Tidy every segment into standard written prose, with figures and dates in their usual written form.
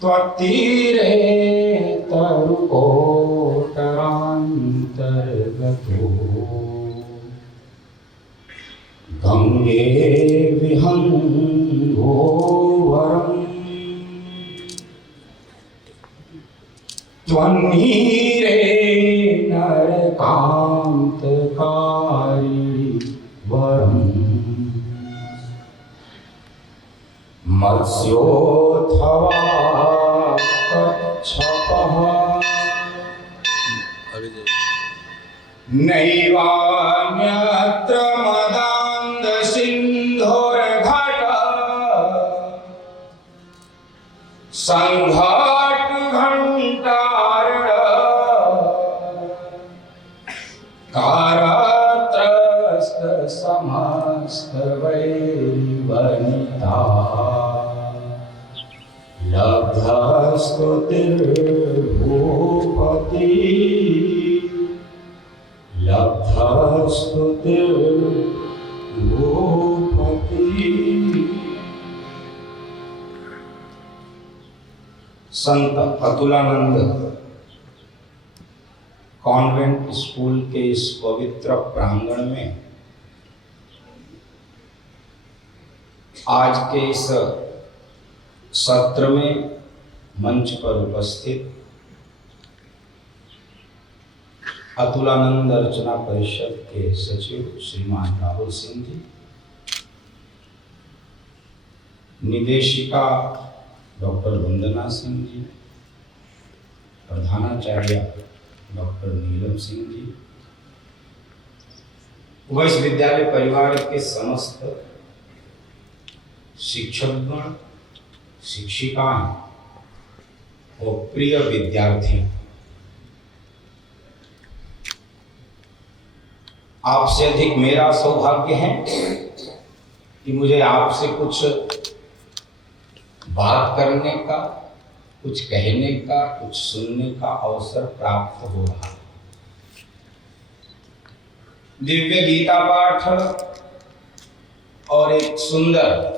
त्वत्तीरे तरुकोटरान्तर्गतो गंगे विहंगो वरम् त्वन्नीरे नरकान्तकारी वरम् मत्स्योऽथवा कच्छपः नैवान्यत्र मदान्धसिन्धुर्घट संघाट घंटारण कारात्रस्त समस्त वैवनिता लब्धस्तुतिर्भूपति लब्धस्तुतिर्भूपति। संत अतुलानंद कॉन्वेंट स्कूल के इस पवित्र प्रांगण में आज के इस सत्र में मंच पर उपस्थित अतुलानंद अर्चना परिषद के सचिव श्रीमान राहुल सिंह जी, निदेशिका डॉक्टर वंदना सिंह जी, प्रधानाचार्य डॉक्टर नीलम सिंह जी, वैश्य विद्यालय परिवार के समस्त शिक्षकगण, शिक्षिकाएं और प्रिय विद्यार्थी, आपसे अधिक मेरा सौभाग्य है कि मुझे आपसे कुछ बात करने का, कुछ कहने का, कुछ सुनने का अवसर प्राप्त हो रहा है। दिव्य गीता पाठ और एक सुंदर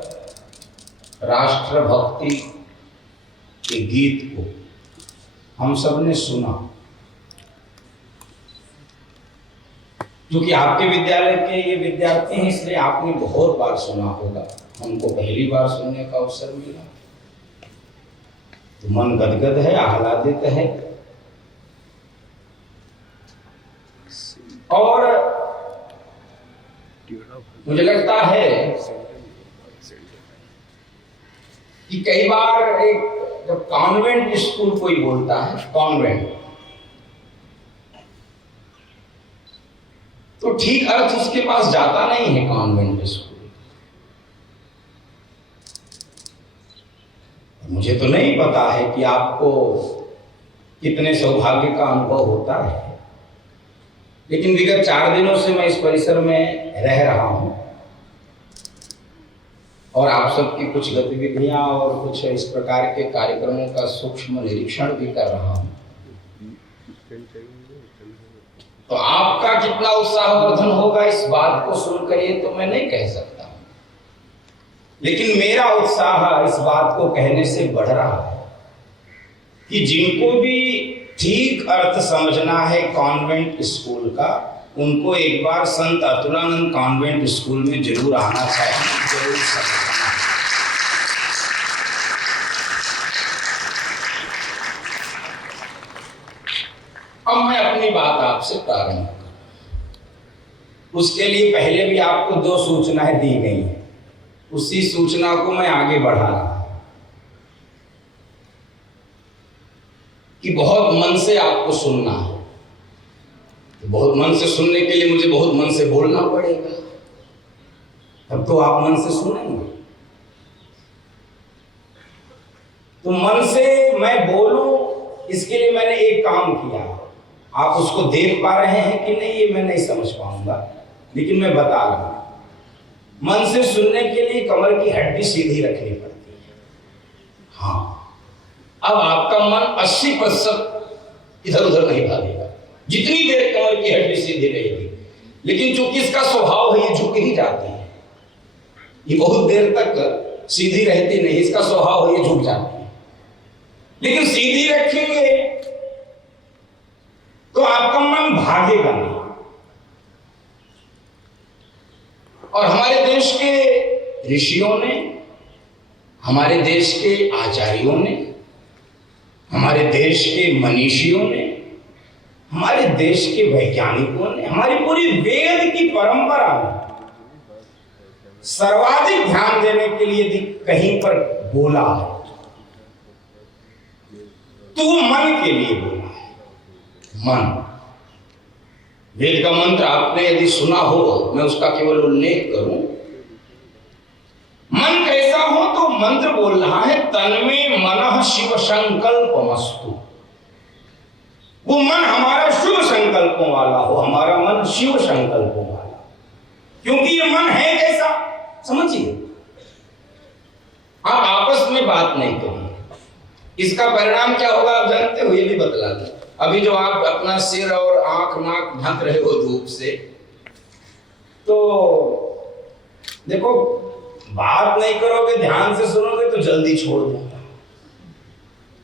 राष्ट्रभक्ति के गीत को हम सब ने सुना, क्योंकि आपके विद्यालय के ये विद्यार्थी हैं इसलिए आपने बहुत बार सुना होगा। हमको पहली बार सुनने का अवसर मिला तो मन गदगद है, आह्लादित है। और मुझे लगता है कि कई बार एक जब कॉन्वेंट स्कूल कोई बोलता है, कॉन्वेंट, तो ठीक अर्थ उसके पास जाता नहीं है कॉन्वेंट स्कूल। मुझे तो नहीं पता है कि आपको कितने सौभाग्य का अनुभव होता है, लेकिन विगत 4 दिनों से मैं इस परिसर में रह रहा हूं और आप सबकी कुछ गतिविधियां और कुछ इस प्रकार के कार्यक्रमों का सूक्ष्म निरीक्षण भी कर रहा हूं। तो आपका कितना उत्साहवर्धन होगा इस बात को सुनकर ये तो मैं नहीं कह सकता, लेकिन मेरा उत्साह इस बात को कहने से बढ़ रहा है कि जिनको भी ठीक अर्थ समझना है कॉन्वेंट स्कूल का, उनको एक बार संत अतुलानंद कॉन्वेंट स्कूल में जरूर आना चाहिए, जरूर समझना। अब मैं अपनी बात आपसे प्रारंभ करूं, उसके लिए पहले भी आपको 2 सूचनाएं दी गई हैं, उसी सूचना को मैं आगे बढ़ा रहा हूं कि बहुत मन से आपको सुनना है। तो बहुत मन से सुनने के लिए मुझे बहुत मन से बोलना पड़ेगा, तब तो आप मन से सुनेंगे। तो मन से मैं बोलूं, इसके लिए मैंने एक काम किया। आप उसको देख पा रहे हैं कि नहीं ये मैं नहीं समझ पाऊंगा, लेकिन मैं बता रहा हूं। मन से सुनने के लिए कमर की हड्डी सीधी रखनी पड़ती है। हाँ, अब आपका मन 80% इधर उधर नहीं भागेगा जितनी देर कमर की हड्डी सीधी रहेगी, लेकिन चूंकि इसका स्वभाव है ये झुक ही जाती है, ये बहुत देर तक सीधी रहती नहीं, इसका स्वभाव है ये झुक जाती है। लेकिन सीधी रखेंगे तो आपका मन भागेगा नहीं। और हमारे देश के ऋषियों ने, हमारे देश के आचार्यों ने, हमारे देश के मनीषियों ने, हमारे देश के वैज्ञानिकों ने, हमारी पूरी वेद की परंपरा में सर्वाधिक ध्यान देने के लिए कहीं पर बोला है तो वो मन के लिए बोला है। मन, वेद का मंत्र आपने यदि सुना हो, मैं उसका केवल उल्लेख करूं। मन कैसा हो तो मंत्र बोल रहा है, तन्मे मनः शिव संकल्पमस्तु। वो मन हमारा शुभ संकल्पों वाला हो, हमारा मन शिव संकल्पों वाला। क्योंकि ये मन है कैसा, समझिए, आप आपस में बात नहीं करिए, इसका परिणाम क्या होगा आप जानते हो, ये भी बतला दूं। अभी जो आप अपना सिर और आंख नाक ढक रहे हो धूप से, तो देखो बात नहीं करोगे, ध्यान से सुनोगे तो जल्दी छोड़ दूंगा,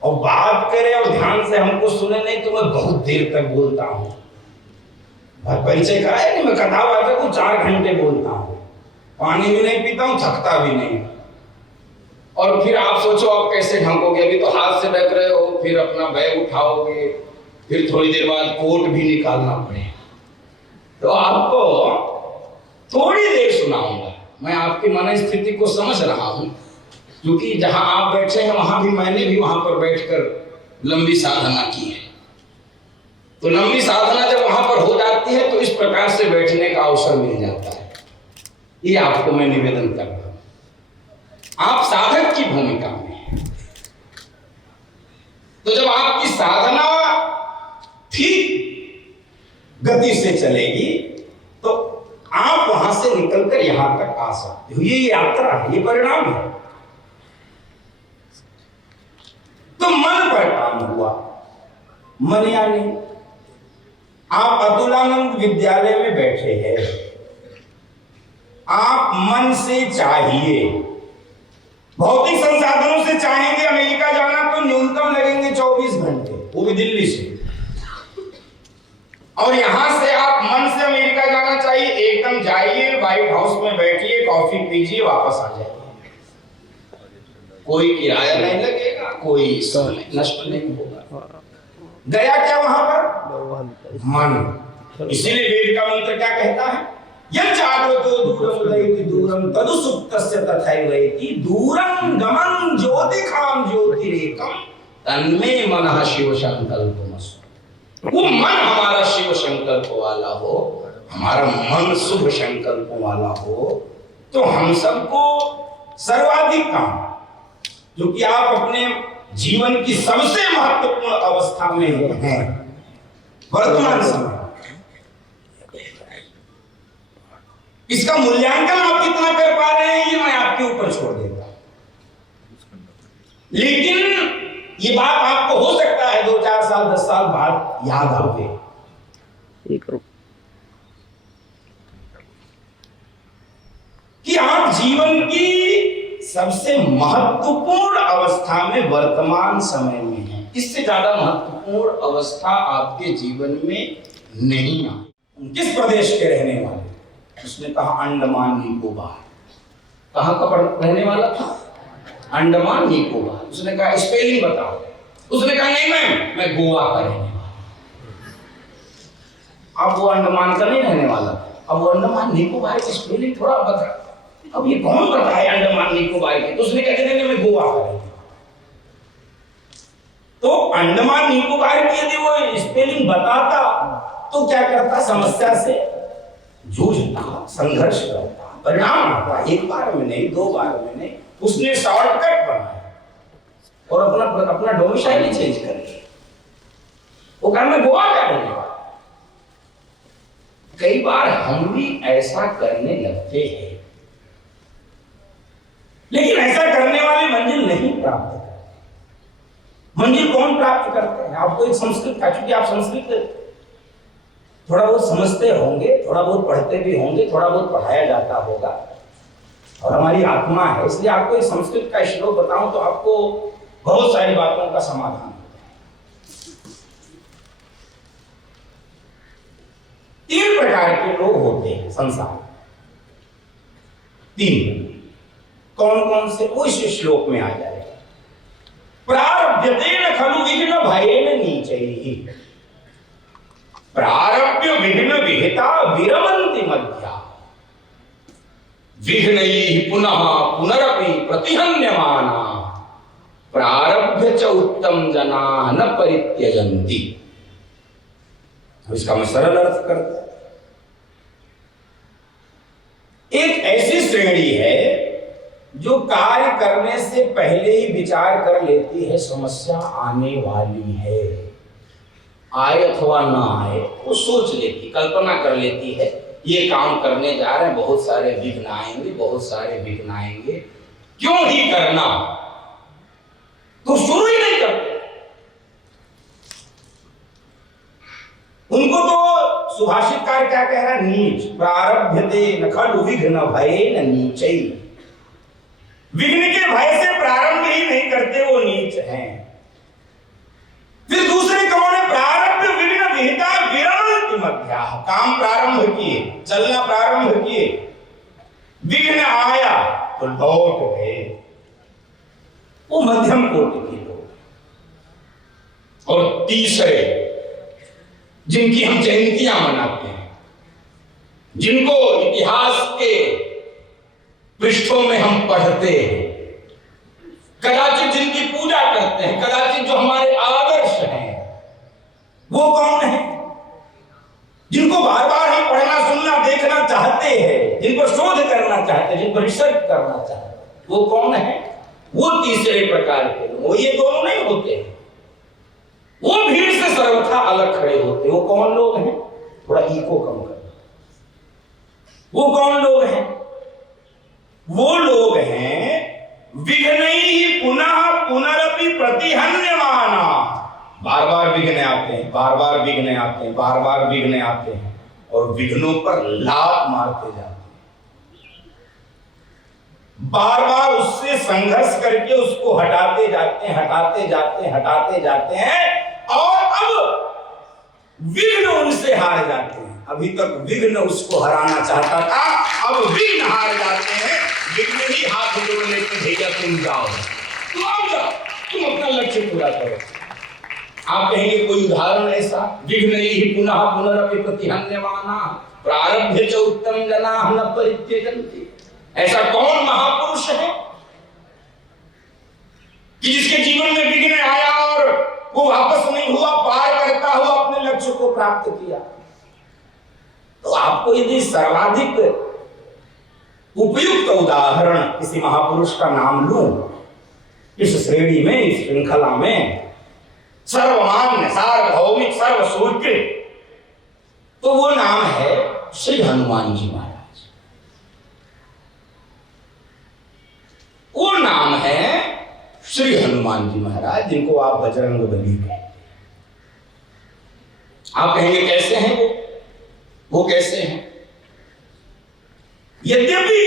और बात करे और ध्यान से हमको सुने नहीं तो मैं बहुत देर तक बोलता हूं। परिचय का है कि मैं कथा वाचा को 4 घंटे बोलता हूं, पानी भी नहीं पीता हूं, थकता भी नहीं। और फिर आप सोचो आप कैसे ढकोगे, अभी तो हाथ से ढक रहे हो, फिर अपना बैग उठाओगे, फिर थोड़ी देर बाद कोट भी निकालना पड़ेगा। तो आपको थोड़ी देर सुनाऊंगा, मैं आपकी मन स्थिति को समझ रहा हूं, क्योंकि जहां आप बैठे हैं वहां भी मैंने भी वहां पर बैठकर लंबी साधना की है। तो लंबी साधना जब वहां पर हो जाती है तो इस प्रकार से बैठने का अवसर मिल जाता है। ये आपको मैं निवेदन कर रहा हूं, आप साधक की भूमिका में हैं। तो जब आपकी साधना ठीक गति से चलेगी तो आप वहां से निकलकर यहां तक आ सकते हो। ये यात्रा है, ये परिणाम है। तो मन पर काम हुआ, मन यानी आप अतुलानंद विद्यालय में बैठे हैं, आप मन से चाहिए, भौतिक संसाधनों से चाहेंगे अमेरिका जाना तो न्यूनतम लगेंगे 24 घंटे, वो भी दिल्ली से। और यहां से आप मन से अमेरिका जाना चाहिए, एकदम जाइए, व्हाइट हाउस में बैठिए, कॉफी पीजिए, वापस आ जाइए। कोई किराया नहीं लगेगा, कोई समय नष्ट नहीं होगा। गया क्या वहां पर? मन। इसीलिए वेद का मंत्र क्या कहता है? यज्जाग्रतो दूरम उदयति दूरम तदुसुप्तस्य तथैवेति दूरम गमन ज्योतिखाम ज्योतिरेकम तन्मे मनः शिव संकल्पमस्तु। वो मन हमारा शिव संकल्प वाला हो, हमारा मन शुभ संकल्प वाला हो, तो हम सबको सर्वाधिक काम, जो कि आप अपने जीवन की सबसे महत्वपूर्ण अवस्था में हैं वर्तमान समय, इसका मूल्यांकन आप कितना कर पा रहे हैं ये मैं आपके ऊपर छोड़ देता हूं। लेकिन ये बात आपको हो सकता है 2-4 साल 10 साल बाद याद आवे कि आप जीवन की सबसे महत्वपूर्ण अवस्था में वर्तमान समय में हैं। इससे ज्यादा महत्वपूर्ण अवस्था आपके जीवन में नहीं आई। किस प्रदेश के रहने वाले? उसने कहा अंडमान निकोबार। कहां का रहने वाला था? अंडमान निकोबार। उसने कहा स्पेलिंग बताओ। उसने कहा नहीं मैं गोवा का रहने वाला। अब वो अंडमान का नहीं रहने वाला, अब वो अंडमान निकोबार की स्पेलिंग थोड़ा बता। अब ये कौन बताए अंडमान निकोबार की? तो उसने कहा नहीं मैं गोवा का रहने वाला। तो अंडमान निकोबार की यदि वो स्पेलिंग बताता तो क्या करता? समस्या से जूझता, संघर्ष करता, परिणाम आता। 1 बार में नहीं, 2 बार में नहीं, उसने शॉर्टकट बनाया और अपना डोमिसाइल चेंज कर लिया। वो कहा मैं गोवा का रहने वाला। कई बार हम भी ऐसा करने लगते हैं, लेकिन ऐसा करने वाले मंजिल नहीं प्राप्त करते। मंजिल कौन प्राप्त करते हैं? आपको एक संस्कृत का, चूंकि आप संस्कृत थोड़ा बहुत समझते होंगे, थोड़ा बहुत पढ़ते भी होंगे, थोड़ा बहुत पढ़ाया जाता होगा, और हमारी आत्मा है, इसलिए आपको एक संस्कृत का श्लोक बताऊं तो आपको बहुत सारी बातों का समाधान होता है। 3 प्रकार के लोग होते हैं संसार में, 3। कौन कौन से, वो इस श्लोक में आ जाएगा। प्रारब्ध्यतेन खलु विघ्न भयेन नीचैः, प्रारब्ध्य विघ्न विहिता विरमन्ति मध्या, विघ्नैः पुनः पुनरपि प्रतिहन्यमाना, प्रारब्ध्य च उत्तम जना न परित्यजन्ति। इसका मैं सरल अर्थ करता हूं। एक ऐसी श्रेणी है जो कार्य करने से पहले ही विचार कर लेती है समस्या आने वाली है, आए अथवा ना आए, वो सोच लेती, कल्पना कर लेती है ये काम करने जा रहे हैं, बहुत सारे विघ्न आएंगे, बहुत सारे विघ्न आएंगे, क्यों ही करना, तो शुरू ही नहीं करते। उनको तो सुभाषितकार क्या कह रहा है, नीच प्रारब्ध्यते न खलु विघ्न भयेन नीचै, विघ्न के भय से प्रारंभ ही नहीं करते, वो नीच हैं। फिर दूसरे कौन है, प्रारब्ध विघ्न विहिता विरमन्ति मध्या, काम प्रारंभ किए, चलना प्रारंभ किए, विघ्न आया तो लौट गए, वो मध्यम कोटि के लोग। और तीसरे जिनकी हम जयंतियां मनाते हैं, जिनको इतिहास के पृष्ठों में हम पढ़ते हैं, कदाचित जिनकी पूजा करते हैं, कदाचित जो हमारे आदर्श हैं, वो कौन है, जिनको बार बार हम पढ़ना सुनना देखना चाहते हैं, जिनको शोध करना चाहते हैं, जिनको रिसर्च करना चाहते हैं, वो कौन है, वो तीसरे प्रकार के लोग। वो ये दोनों नहीं होते, वो भीड़ से सर्वथा अलग खड़े होते। वो कौन लोग हैं, थोड़ा ईको कम कर, वो कौन लोग हैं, वो लोग हैं विघ्नैः पुनः पुनरपि प्रतिहन्यमाना, बार बार विघ्न आते हैं, बार बार विघ्न आते हैं, बार बार विघ्न आते हैं, और विघ्नों पर लात मारते जाते हैं, बार बार उससे संघर्ष करके उसको हटाते जाते हैं, हटाते जाते हैं, हटाते जाते हैं, और अब विघ्न उनसे हार जाते हैं। अभी तक विघ्न उसको हराना चाहता था, अब विघ्न हार जाते हैं, विघ्न ही हाथ जोड़ लेते, भैया तुम जाओ, तुम आओ जाओ, तुम अपना लक्ष्य पूरा करो। आप कहेंगे कोई उदाहरण ऐसा, विघ्नैः पुनः पुनरपि प्रतिहन्यमाना, प्रारब्ध्य च उत्तम जनाः न परित्यजन्ति। ऐसा कौन महापुरुष है कि जिसके जीवन में विघ्न आया और वो वापस नहीं हुआ, पार करता हुआ अपने लक्ष्य को प्राप्त किया? तो आपको यदि सर्वाधिक उपयुक्त उदाहरण किसी महापुरुष का नाम लूं इस श्रेणी में, इस श्रृंखला में, सर्वमान्य, सार्वभौमिक, सर्वस्वीकृत, तो वो नाम है श्री हनुमान जी महाराज। वो नाम है श्री हनुमान जी महाराज, जिनको आप बजरंगबली कहते हैं। आप कहेंगे कैसे हैं वो कैसे हैं? यद्यपि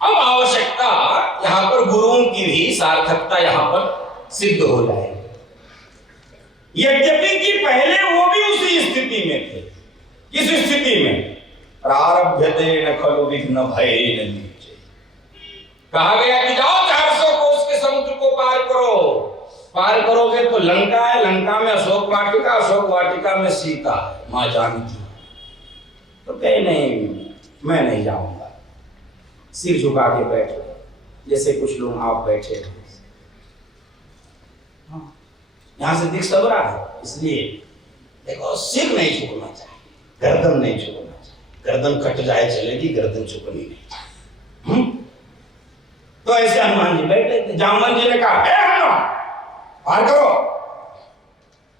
अब आवश्यकता यहां पर गुरुओं की भी सार्थकता यहां पर सिद्ध हो जाएगी। यद्यपि कि पहले वो भी उसी स्थिति में थे। किस स्थिति में? प्रारब्ध्यते न खलु विघ्न भयेन नीचैः। कहा गया कि जाओ 400 कोस के समुद्र को पार करो। पार करोगे तो लंका है, लंका में अशोक वाटिका, अशोक वाटिका में सीता है, मां जानकी। तो कहे नहीं, मैं नहीं जाऊंगा, सिर झुका के बैठो, जैसे कुछ लोग आप बैठे हो। यहां से दिख सब रहा है, इसलिए देखो, सिर नहीं झुकना चाहिए, गर्दन नहीं झुकना चाहिए, गर्दन कट जाए चलेगी, गर्दन झुकनी नहीं। तो ऐसे हनुमान जी बैठे थे। जामवंत जी ने कहा, हनुमान पार करो।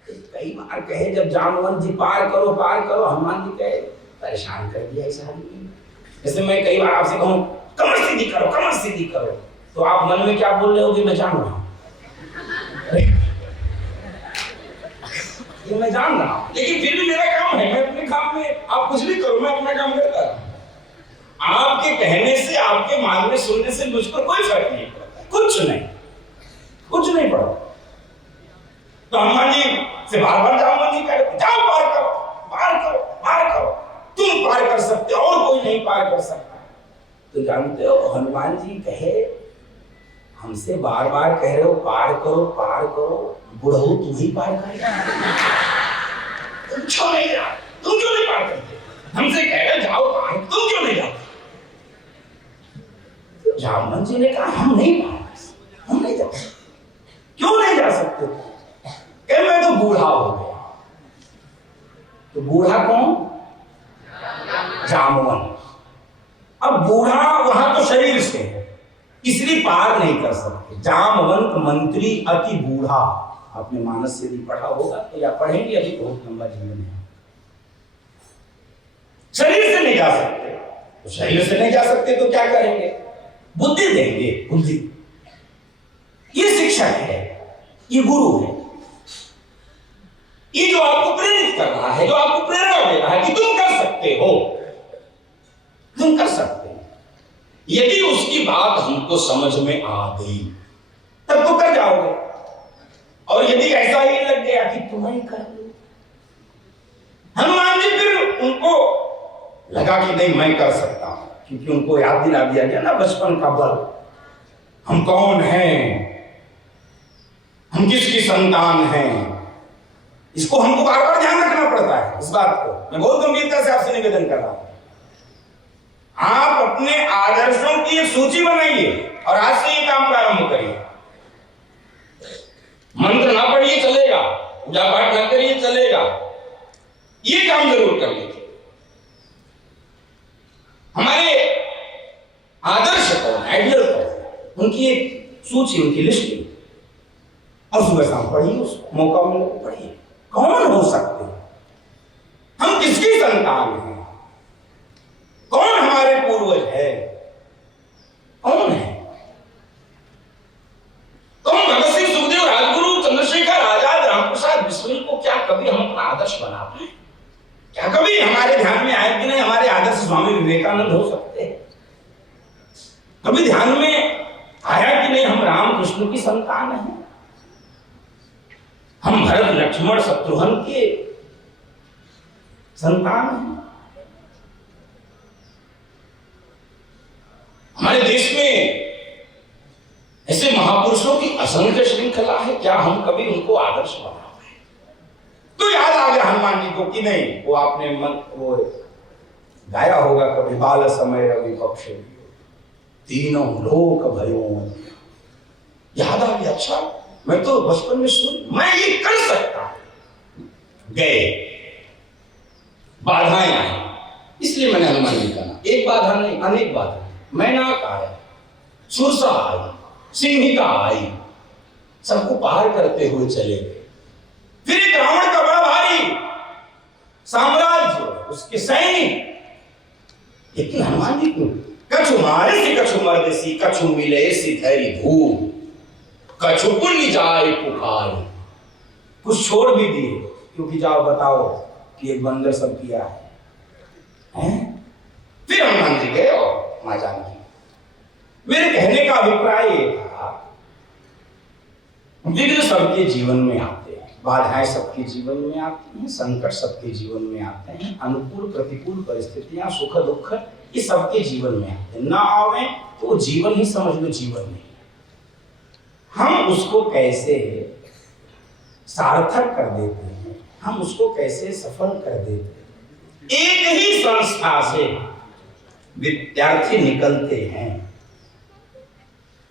कई बार कहे, जब जामवंत जी पार करो पार करो, हनुमान जी कहे परेशान कर दिया इस आदमी ने। जैसे मैं कई बार आपसे कहूं कमर सीधी करो, कमर सीधी करो, तो आप मन में क्या बोल रहे होगे? मैं जान रहा हूं, ये मैं जान रहा हूं, लेकिन फिर भी मेरा काम है, मैं अपने काम में, आप कुछ भी करो, मैं अपना काम करता हूं। आपके कहने से, आपके मानने सुनने से मुझ पर कोई फर्क नहीं पड़ता, कुछ नहीं। कुछ नहीं पड़ा। तो हनुमान जी से बार बार जामवंत जी कह रहे जाओ पार करो, पार करो, पार करो, तुम पार कर सकते हो और कोई नहीं पार कर सकता। तो जानते हो हनुमान जी कहे हमसे बार बार कह रहे हो पार करो, पार करो, बुढ़ऊ तुम ही पार कर, तुम क्यों नहीं जा, तुम क्यों नहीं पार करते? हमसे कह रहे जाओ पार, तुम क्यों नहीं जाते? जामवंत जी ने कहा हम नहीं पार, हम नहीं जा सकते। क्यों नहीं जा सकते? कह मैं तो बूढ़ा हो गया। तो बूढ़ा कौन? जामवंत। अब बूढ़ा वहां तो शरीर से है, इसलिए पार नहीं कर सकते। जामवंत मंत्री अति बूढ़ा, आपने मानस से भी पढ़ा होगा तो या पढ़ेंगे, अभी बहुत लंबा जीवन है। शरीर से नहीं जा सकते, तो शरीर से नहीं जा सकते तो क्या करेंगे? बुद्धि देंगे, बुद्धि। ये शिक्षक है, ये गुरु है, ये जो आपको प्रेरित कर रहा है, जो आपको प्रेरणा दे रहा है कि तुम कर सकते हो, तुम कर सकते हो। यदि उसकी बात हमको समझ में आ गई तब तो कर जाओगे, और यदि ऐसा ही लग गया कि तुम्हें कर लो, हनुमान जी फिर उनको लगा कि नहीं मैं कर सकता हूं, क्योंकि उनको याद दिला दिया गया ना बचपन का बल, हम कौन हैं, हम किसकी संतान हैं। इसको हमको बार बार ध्यान रखना पड़ता है। इस बात को मैं बहुत गंभीरता से आपसे निवेदन कर रहा हूं। आप अपने आदर्शों की एक सूची बनाइए और आज से ये काम प्रारंभ करिए। मंत्र ना पढ़िए चलेगा, पूजा पाठ ना करिए चलेगा, ये काम जरूर कर लीजिए। हमारे आदर्श कौन, आइडियल कौन, उनकी एक सूची, उनकी लिस्ट, और सुबह शाम पढ़िए, उसको मौका मिले तो पढ़िए। कौन हो सकते हैं, हम किसकी संतान हैं, कौन हमारे पूर्वज है, कौन है? तो हम भगत सिंह, सुखदेव, राजगुरु, चंद्रशेखर आजाद, रामप्रसाद बिस्मिल को क्या कभी हम अपना आदर्श बना पाए? क्या कभी हमारे ध्यान में आए कि नहीं हमारे आदर्श स्वामी विवेकानंद हो सकते हैं? कभी ध्यान में आया कि नहीं हम रामकृष्ण की संतान हैं, हम भरत लक्ष्मण शत्रुघ्न के संतान हैं? हमारे देश में ऐसे महापुरुषों की असंख्य श्रृंखला है, क्या हम कभी उनको आदर्श बना पाए? तो याद आ गया हनुमान जी को कि नहीं, वो आपने वो गाया होगा कभी, बाल समय रवि पक्ष तीनों लोक भयो। याद आ गया, अच्छा मैं तो बचपन में सुन, मैं ये कर सकता हूं। गए, बाधाएं आई, इसलिए मैंने हनुमान जी का नाम, एक बाधा नहीं अनेक बाधा, मैनाक आया, सुरसा आई, सिंहिका आई, सबको पार करते हुए चले गए। फिर एक रावण का बड़ा भारी साम्राज्य, उसके सैनिक, लेकिन हनुमान जी क्यों? कछु मारे से कछु मर्देसी, कछु मिले से धैर्य धूप, कछु पुण्य जाए पुकार। कुछ छोड़ भी दिए, क्योंकि जाओ बताओ कि एक बंदर सब किया है? फिर हनुमान जी गए और मां जानकी। मेरे कहने का अभिप्राय ये था, विघ्न सबके जीवन में आते हैं, बाधाएं सबके जीवन में आती हैं, संकट सबके जीवन में आते हैं, अनुकूल प्रतिकूल परिस्थितियां, सुख दुख, ये सबके जीवन में आते हैं। ना आवे तो वो जीवन ही समझ लो जीवन नहीं। हम उसको कैसे सार्थक कर देते हैं, हम उसको कैसे सफल कर देते हैं। एक ही संस्था से विद्यार्थी निकलते हैं,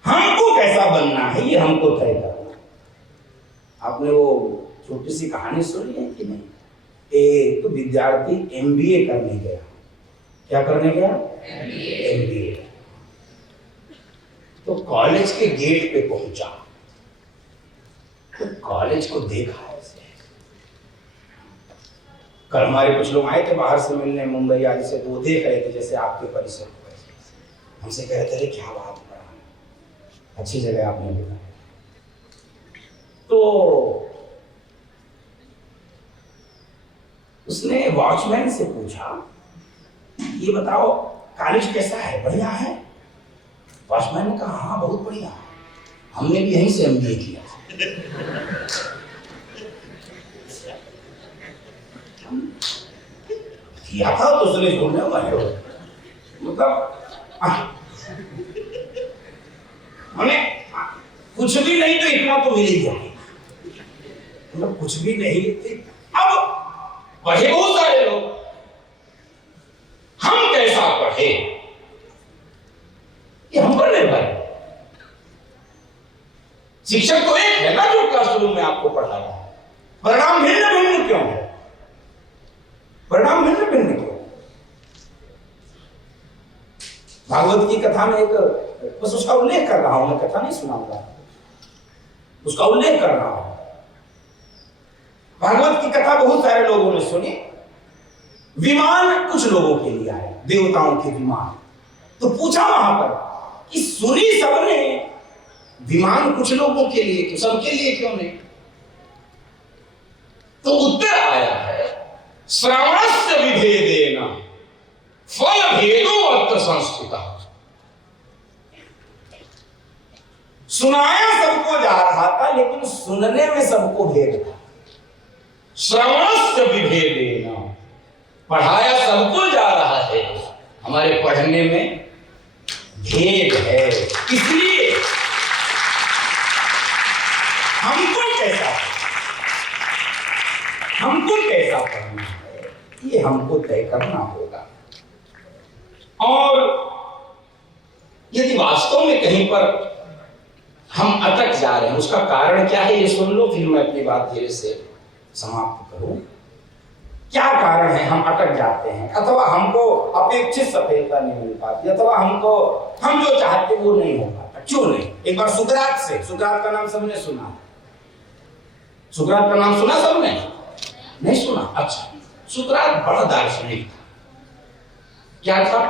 हमको कैसा बनना है ये हमको तय करना। आपने वो छोटी सी कहानी सुनी है कि नहीं? एक तो विद्यार्थी एमबीए करने गया। क्या करने गया? एमबीए। तो कॉलेज के गेट पे पहुंचा, तो कॉलेज को देखा ऐसे। कल हमारे कुछ लोग आए थे बाहर से मिलने, मुंबई आदि से, तो वो देख रहे थे जैसे आपके परिसर को। हमसे कह रहे थे क्या बात पढ़ा, अच्छी जगह आपने लिखा। तो उसने वॉचमैन से पूछा, ये बताओ कॉलेज कैसा है, बढ़िया है? वॉचमैन ने कहा हाँ बहुत बढ़िया। हमने भी यहीं से MBA किया। किया था तो उसने छोड़ने वाले हो, मतलब हमने कुछ भी नहीं तो इतना तो मिल ही गया, मतलब कुछ भी नहीं। अब पढ़े बहुत सारे लोग, हम कैसा पढ़े ये हम पर निर्भर है। शिक्षक तो एक है ना जो क्लासरूम में आपको पढ़ा रहा है, परिणाम भिन्न भिन्न क्यों है? परिणाम भिन्न भिन्न क्यों? भागवत की कथा में एक, बस उसका उल्लेख कर रहा हूं, मैं कथा नहीं सुनाऊंगा, उसका उल्लेख कर रहा हूं। भागवत की कथा बहुत सारे लोगों ने सुनी। विमान कुछ लोगों के लिए आए, देवताओं के विमान। तो पूछा वहां पर कि सुनी सबने, विमान कुछ लोगों के लिए तो सबके लिए क्यों नहीं? तो उत्तर आया है, श्रवणस्य विभेदेन फल भेदो अत्र संस्कृतः। सुनाया सबको जा रहा था, लेकिन सुनने में सबको भेद था। श्रवणस्य विभेदेन, पढ़ाया सबको जा रहा है, हमारे पढ़ने में भेद है। इसलिए हमको कैसा पढ़ना है ये हमको तय करना होगा। और यदि वास्तव में कहीं पर हम अटक जा रहे हैं, उसका कारण क्या है ये सुन लो, फिर मैं अपनी बात धीरे से समाप्त करूं। क्या कारण है हम अटक जाते हैं, अथवा हमको अपेक्षित सफलता नहीं मिल पाती, अथवा हमको हम जो चाहते वो नहीं हो पाता, क्यों नहीं? एक बार सुकरात से, सुकरात का नाम सबने सुना? सुकरात का नाम सुना सबने? नहीं सुना? अच्छा, सुकरात बड़ा दार्शनिक था। क्या था?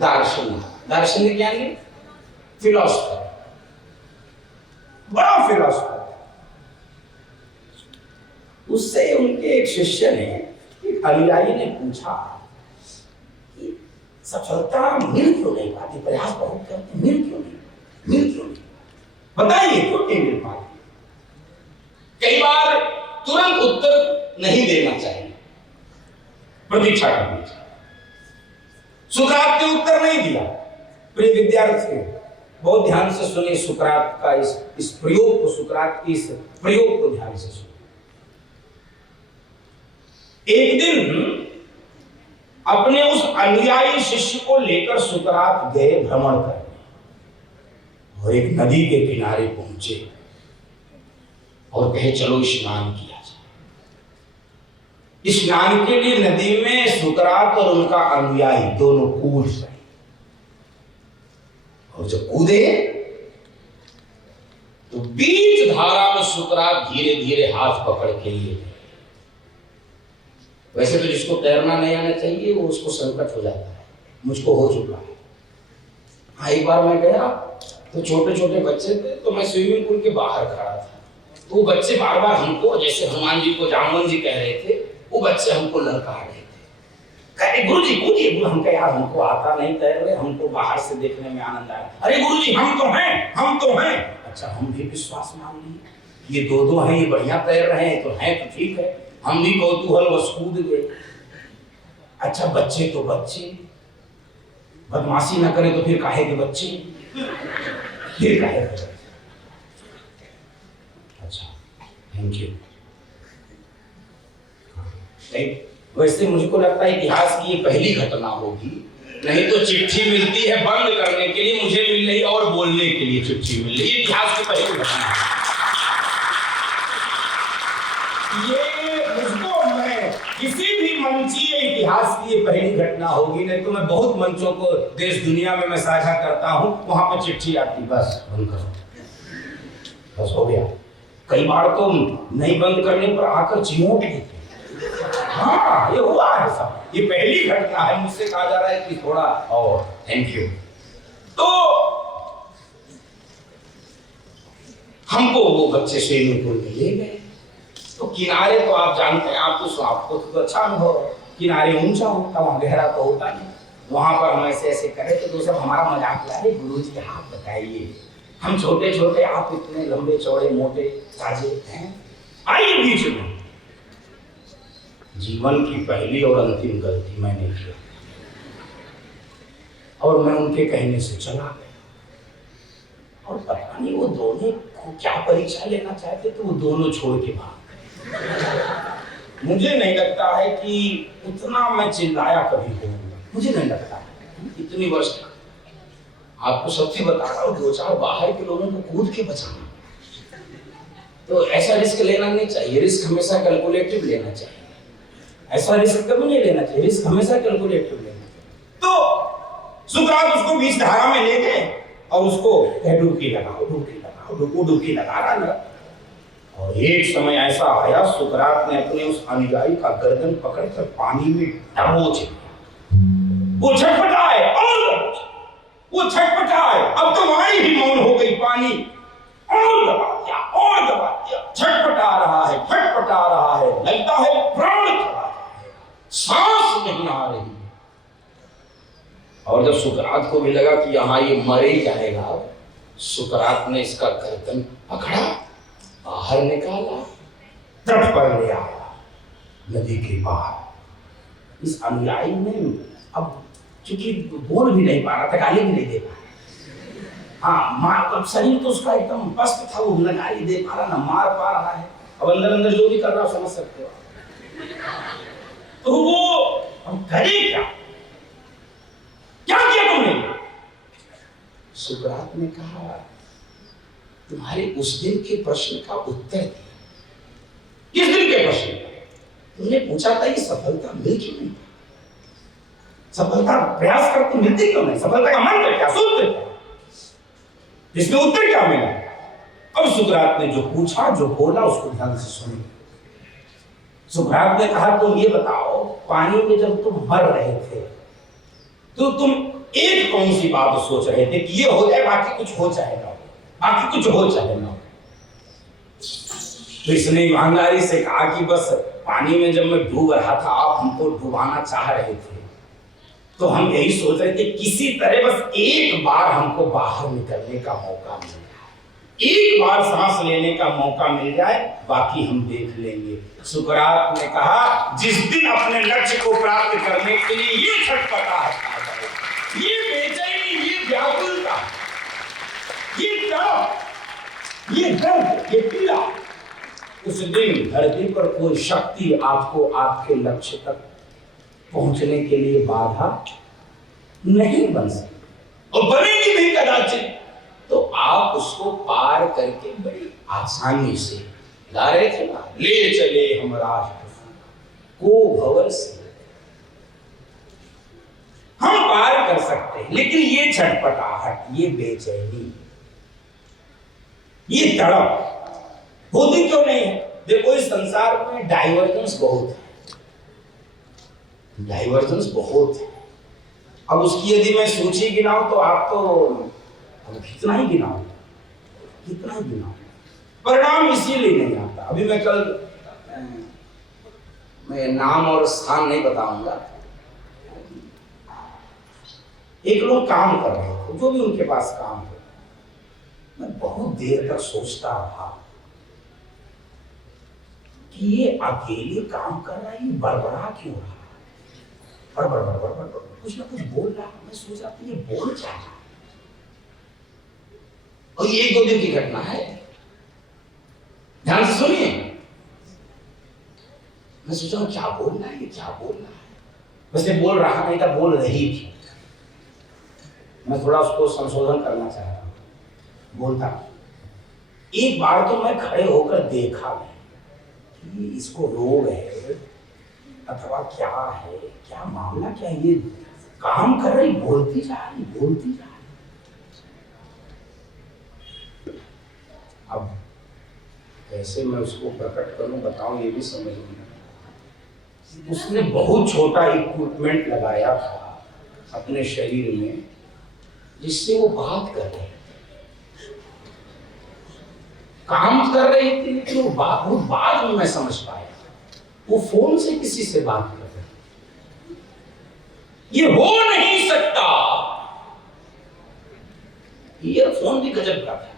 दार्शनिक। दार्शनिक यानी फिलोसफर, बड़ा फिलोसफर। उससे उनके एक शिष्य ने, एक अनुयायी ने पूछा कि सफलता मिल क्यों नहीं पाती, प्रयास बहुत करते, मिल क्यों नहीं, बताइए क्यों नहीं मिल पाती? कई बार तुरंत उत्तर नहीं देना चाहिए, प्रतीक्षा करनी चाहिए। सुकरात ने उत्तर नहीं दिया। प्रिय विद्यार्थी, बहुत ध्यान से सुनिए सुकरात का इस प्रयोग को, सुकरात की इस प्रयोग को ध्यान से सुनिए। एक दिन अपने उस अनुयायी शिष्य को लेकर सुकरात गए भ्रमण करने, और एक नदी के किनारे पहुंचे और कहे चलो स्नान किया जाए। स्नान के लिए नदी में सुकरात और उनका अनुयायी दोनों कूद गए, और जब कूदे तो बीच धारा में सुकरात धीरे धीरे हाथ पकड़ के लिए। वैसे तो जिसको तैरना नहीं आना चाहिए वो उसको संकट हो जाता है, मुझको हो चुका है। हाँ, एक बार मैं गया तो छोटे छोटे बच्चे थे, तो मैं स्विमिंग पूल के बाहर खड़ा था, तो वो बच्चे बार बार हमको, जैसे हनुमान जी को जामवन जी कह रहे थे, वो बच्चे हमको ललका रहे थे, कहते गुरु जी कूदिए। हम कहे यार हमको आता नहीं तैर रहे, हमको बाहर से देखने में आनंद आया। अरे गुरु जी हम तो हैं, हम तो हैं। अच्छा, हम भी विश्वास मान लिए, ये दो हैं, ये बढ़िया तैर रहे हैं, तो हैं तो ठीक है, हम भी कौतूहल बस कूद गए। अच्छा, बच्चे तो बच्चे, बदमाशी ना करे तो फिर काहे के बच्चे, फिर काहे के बच्चे। अच्छा, थैंक यू। वैसे मुझको लगता है इतिहास की ये पहली घटना होगी, नहीं तो चिट्ठी मिलती है बंद करने के लिए, मुझे मिल रही और बोलने के लिए चिट्ठी मिल रही है। इतिहास की पहली घटना है ये। मुझको, मैं किसी भी मंचीय इतिहास की ये पहली घटना होगी, नहीं तो मैं बहुत मंचों को देश दुनिया में मैं साझा करता हूं, वहां पर चिट्ठी आती, बस बंद करो, बस हो गया। कई बार तो नहीं बंद करने पर आकर चिमोट देते। हाँ, ये हुआ है सब, ये पहली घटना है। मुझसे कहा जा रहा है कि थोड़ा और थैंक यू। तो हमको वो बच्चे स्विमिंग पूल में ले गए, तो किनारे तो आप जानते हैं, आपको तो अच्छा अनुभव है, किनारे ऊंचा होता, वहां गहरा तो होता नहीं। वहां पर हम ऐसे ऐसे करे तो सब हमारा मजाक ला रहे, गुरु जी आप बताइए हम छोटे छोटे, आप इतने लंबे चौड़े मोटे ताजे हैं। आइए बीच में। जीवन की पहली और अंतिम गलती मैंने की और मैं उनके कहने से चला गया। और पता नहीं वो दोनों को क्या परीक्षा लेना चाहते थे, वो दोनों छोड़ के भाग गए। मुझे नहीं लगता है कि उतना मैं चिल्लाया कभी होऊंगा, मुझे नहीं लगता है इतनी वर्ष तक। आपको सत्य बता रहा हूँ, 2-4 बाहर के लोगों को कूद के बचाना, तो ऐसा रिस्क लेना नहीं चाहिए। रिस्क हमेशा कैलकुलेटिव लेना चाहिए, ऐसा रिस्क कभी नहीं लेना चाहिए, रिस्क हमेशा कैलकुलेटिव लेना चाहिए। तो सुकरात उसको बीच धारा में ले गए और उसको डुबकी लगाओ, डुबकी लगाओ, डुबकी लगा रहा था। और एक समय ऐसा आया, सुकरात ने अपने उस अनुयायी का गर्दन पकड़कर पानी में दबोच दिया। वो छटपटाए और वो छटपटाए, अब तो वहीं ही मौन हो गई। पानी और दबा दिया और दबा दिया, छटपटा रहा है, छटपटा रहा है, लगता है प्राण चला है, सांस नहीं आ रही। और जब सुकरात को भी लगा कि यहाँ ये मर ही जाएगा, सुकरात ने इसका गर्दन पकड़ा, बाहर निकाला, तट पर ले आया, नदी के पार। इस अनुयायी ने अब क्योंकि बोल भी नहीं पा रहा था, गाली भी नहीं दे पा रहा, हाँ मार, अब शरीर तो उसका एकदम पस्त था, वो न गाली दे पा रहा ना मार पा रहा है। अब अंदर अंदर जो भी कर रहा समझ सकते हो। तो वो हम करे क्या, क्या किया तुमने? सुकरात ने कहा, तुम्हारे उस दिन के प्रश्न का उत्तर दिया। किस दिन के प्रश्न? तुमने पूछा था ये सफलता मिल क्यों नहीं? सफलता प्रयास करके मिलती क्यों नहीं? सफलता का मंत्र क्या, सूत्र क्या? इसमें उत्तर क्या मिला? अब सुकरात ने जो पूछा, जो बोला, उसको ध्यान से सुनिए। सुकरात ने कहा, तुम ये बताओ, पानी में जब तुम मर रहे थे तो तुम एक कौन सी बात सोच रहे थे कि ये हो जाए, बाकी कुछ हो चाहे ना हो, बाकी कुछ हो चाहे ना हो? तो इसने ईमानदारी से कहा कि बस पानी में जब मैं डूब रहा था, आप हमको डुबाना चाह रहे थे, तो हम यही सोच रहे थे किसी तरह बस एक बार हमको बाहर निकलने का मौका मिल जाए, एक बार सांस लेने का मौका मिल जाए, बाकी हम देख लेंगे। सुकरात ने कहा, जिस दिन अपने लक्ष्य को प्राप्त करने के लिए ये छटपटाहट, ये बेचैनी, ये व्याकुलता, ये तड़प, ये दर्द, ये पीड़ा, उस दिन धरती पर कोई शक्ति आपको आपके लक्ष्य तक पहुंचने के लिए बाधा नहीं बन सकती, और बनेगी भी कदाचित, तो आप उसको पार करके बड़ी आसानी से गा रहे थे ना, ले चले हम राष्ट्र को भंवर से, हम पार कर सकते हैं। लेकिन ये छटपटाहट, ये बेचैनी, ये तड़प होती क्यों नहीं है? देखो, इस संसार में डाइवर्जेंस बहुत है, डाइवर्जेंस बहुत है। अब उसकी यदि मैं सूची गिनाऊं तो आप तो कितना ही गिनाऊं, कितना ही गिनाऊं, परिणाम इसीलिए नहीं आता। अभी मैं कल, मैं नाम और स्थान नहीं बताऊंगा, एक लोग काम कर रहे थे, जो भी उनके पास काम हो, मैं बहुत देर तक सोचता रहा कि ये अकेले काम कर रहा है, ये बड़बड़ा क्यों रहा, बड़बड़ बड़बड़ बड़बड़ कुछ ना कुछ बोल रहा। मैं सोच रहा था ये बोल क्या रहा, और ये 1-2 दिन की घटना है, ध्यान से सुनिए। मैं सोचा क्या बोलना है, ये क्या बोलना है, बस ये बोल रहा नहीं था, बोल रही थी। मैं थोड़ा उसको संशोधन करना चाह रहा हूं, बोलता। एक बार तो मैं खड़े होकर देखा कि इसको रोग है अथवा क्या है, क्या मामला, क्या ये काम कर रही, बोलती जा रही, बोलती जा रही। अब कैसे मैं उसको प्रकट करूं, बताऊं, ये भी समझ नहीं। उसने बहुत छोटा इक्विपमेंट लगाया था अपने शरीर में, जिससे वो बात कर रही, काम कर रही थी, लेकिन वो बाद में मैं समझ पाया, वो फोन से किसी से बात कर रही। ये हो नहीं सकता। ईयरफोन भी गजब का था,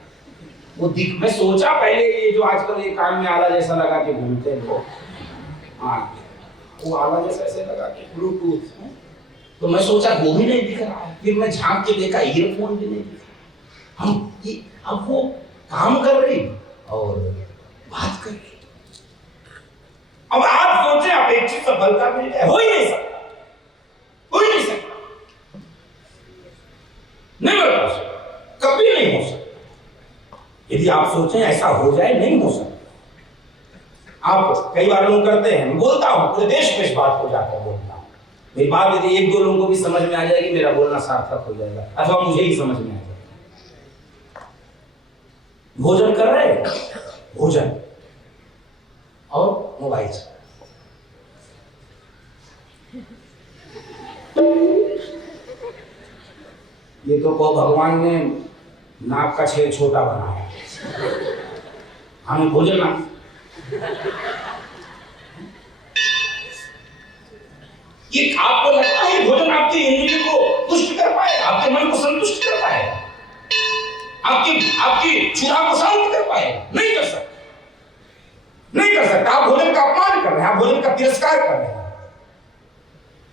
वो दिख, मैं सोचा पहले ये जो आजकल ये कान में आला जैसा लगा के घूमते हैं वो, हाँ वो आला जैसा ऐसे लगा के ब्लूटूथ, तो मैं सोचा वो भी नहीं दिख रहा है। फिर मैं झांक के देखा ईयरफोन भी नहीं दिखा। अब वो काम कर रही और बात कर रही। अब आप सोचे अपेक्षित सफलता मिल जाए, हो ही नहीं सकता, हो ही नहीं सकता, नहीं हो सकता, कभी नहीं हो सकता। यदि आप सोचें ऐसा हो जाए, नहीं हो सकता। आप कई बार लोग करते हैं, मैं बोलता हूं पूरे देश में इस बात को जाकर बोलता हूं, मेरी बात यदि एक दो लोगों को भी समझ में आ जाएगी, मेरा बोलना सार्थक हो जाएगा, अथवा मुझे ही समझ में आ जाएगा। भोजन कर रहे हैं, भोजन और मोबाइल से, ये तो को भगवान ने नाक का छेद छोटा बनाया, हमें भोजन ना, ये आपको लगता है भोजन आपके इंद्रिय को तुष्ट कर पाए, आपके मन को संतुष्ट कर पाए, आपकी क्षुधा को शांत कर पाए? नहीं कर सकता, नहीं कर सकता। आप भोजन का अपमान कर रहे हैं, आप भोजन का तिरस्कार कर रहे हैं।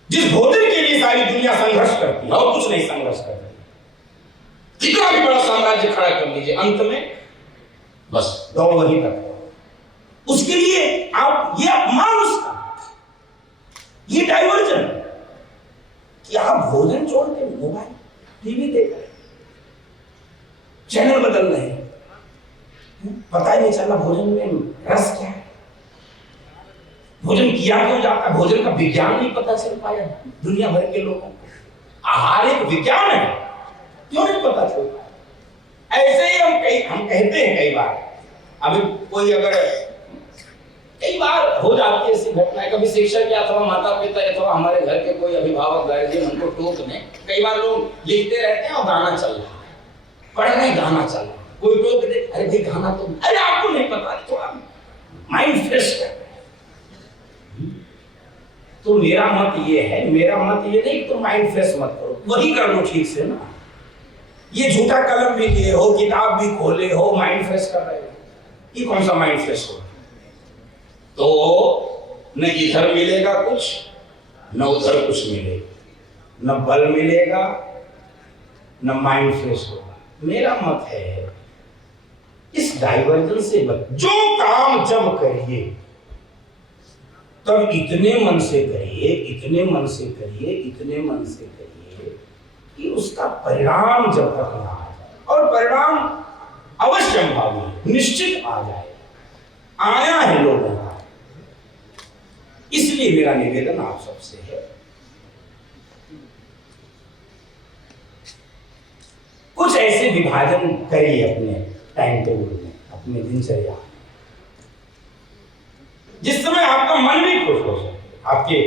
जिस भोजन के लिए सारी दुनिया संघर्ष करती है और कुछ नहीं संघर्ष करती, कितना भी बड़ा साम्राज्य खड़ा कर लीजिए, अंत में बस दौड़ वहीं तक। उसके लिए आप ये अपमान उसका, ये डाइवर्जन कि आप भोजन छोड़ के मोबाइल टीवी देख रहे, चैनल बदल रहे हैं, पता ही नहीं चला भोजन में रस क्या है, भोजन किया क्यों जाता है, भोजन का विज्ञान नहीं पता चल पाया दुनिया भर के लोगों को। आहार एक विज्ञान है, क्यों नहीं पता चलता? ऐसे ही हम कहते हैं कई बार, अभी कोई अगर कई बार हो जाती है ऐसी घटनाएं, कभी शिक्षक या अथवा माता पिता अथवा हमारे घर के कोई अभिभावक गार्जियन हमको टोक दें, कई बार लोग लिखते रहते हैं और गाना चल रहा है, पढ़ रहे गाना चल रहा है, कोई टोक दे, अरे भाई गाना तो, अरे आपको नहीं पता, थोड़ा माइंड फ्रेश कर। तो मेरा मत ये है, मेरा मत ये नहीं तो माइंड फ्रेश मत करो, वही कर लो ठीक से ना। ये झूठा कलम भी लिए हो, किताब भी खोले हो, माइंड फ्रेश कर रहे हो, ये कौन सा माइंड फ्रेश हो? तो न इधर मिलेगा कुछ, न उधर कुछ मिलेगा, न बल मिलेगा, न माइंड फ्रेश होगा। मेरा मत है इस डाइवर्जन से जो काम जब करिए तब इतने मन से करिए, इतने मन से करिए, इतने मन से करिए कि उसका परिणाम जब तक ना आ जाए, और परिणाम अवश्य भावी निश्चित आ जाए, आया है लोगों का। इसलिए मेरा निवेदन आप सबसे है, कुछ ऐसे विभाजन करिए अपने टाइम टेबल में, अपने दिनचर्या, जिस समय आपका मन भी खुश हो सके, आपके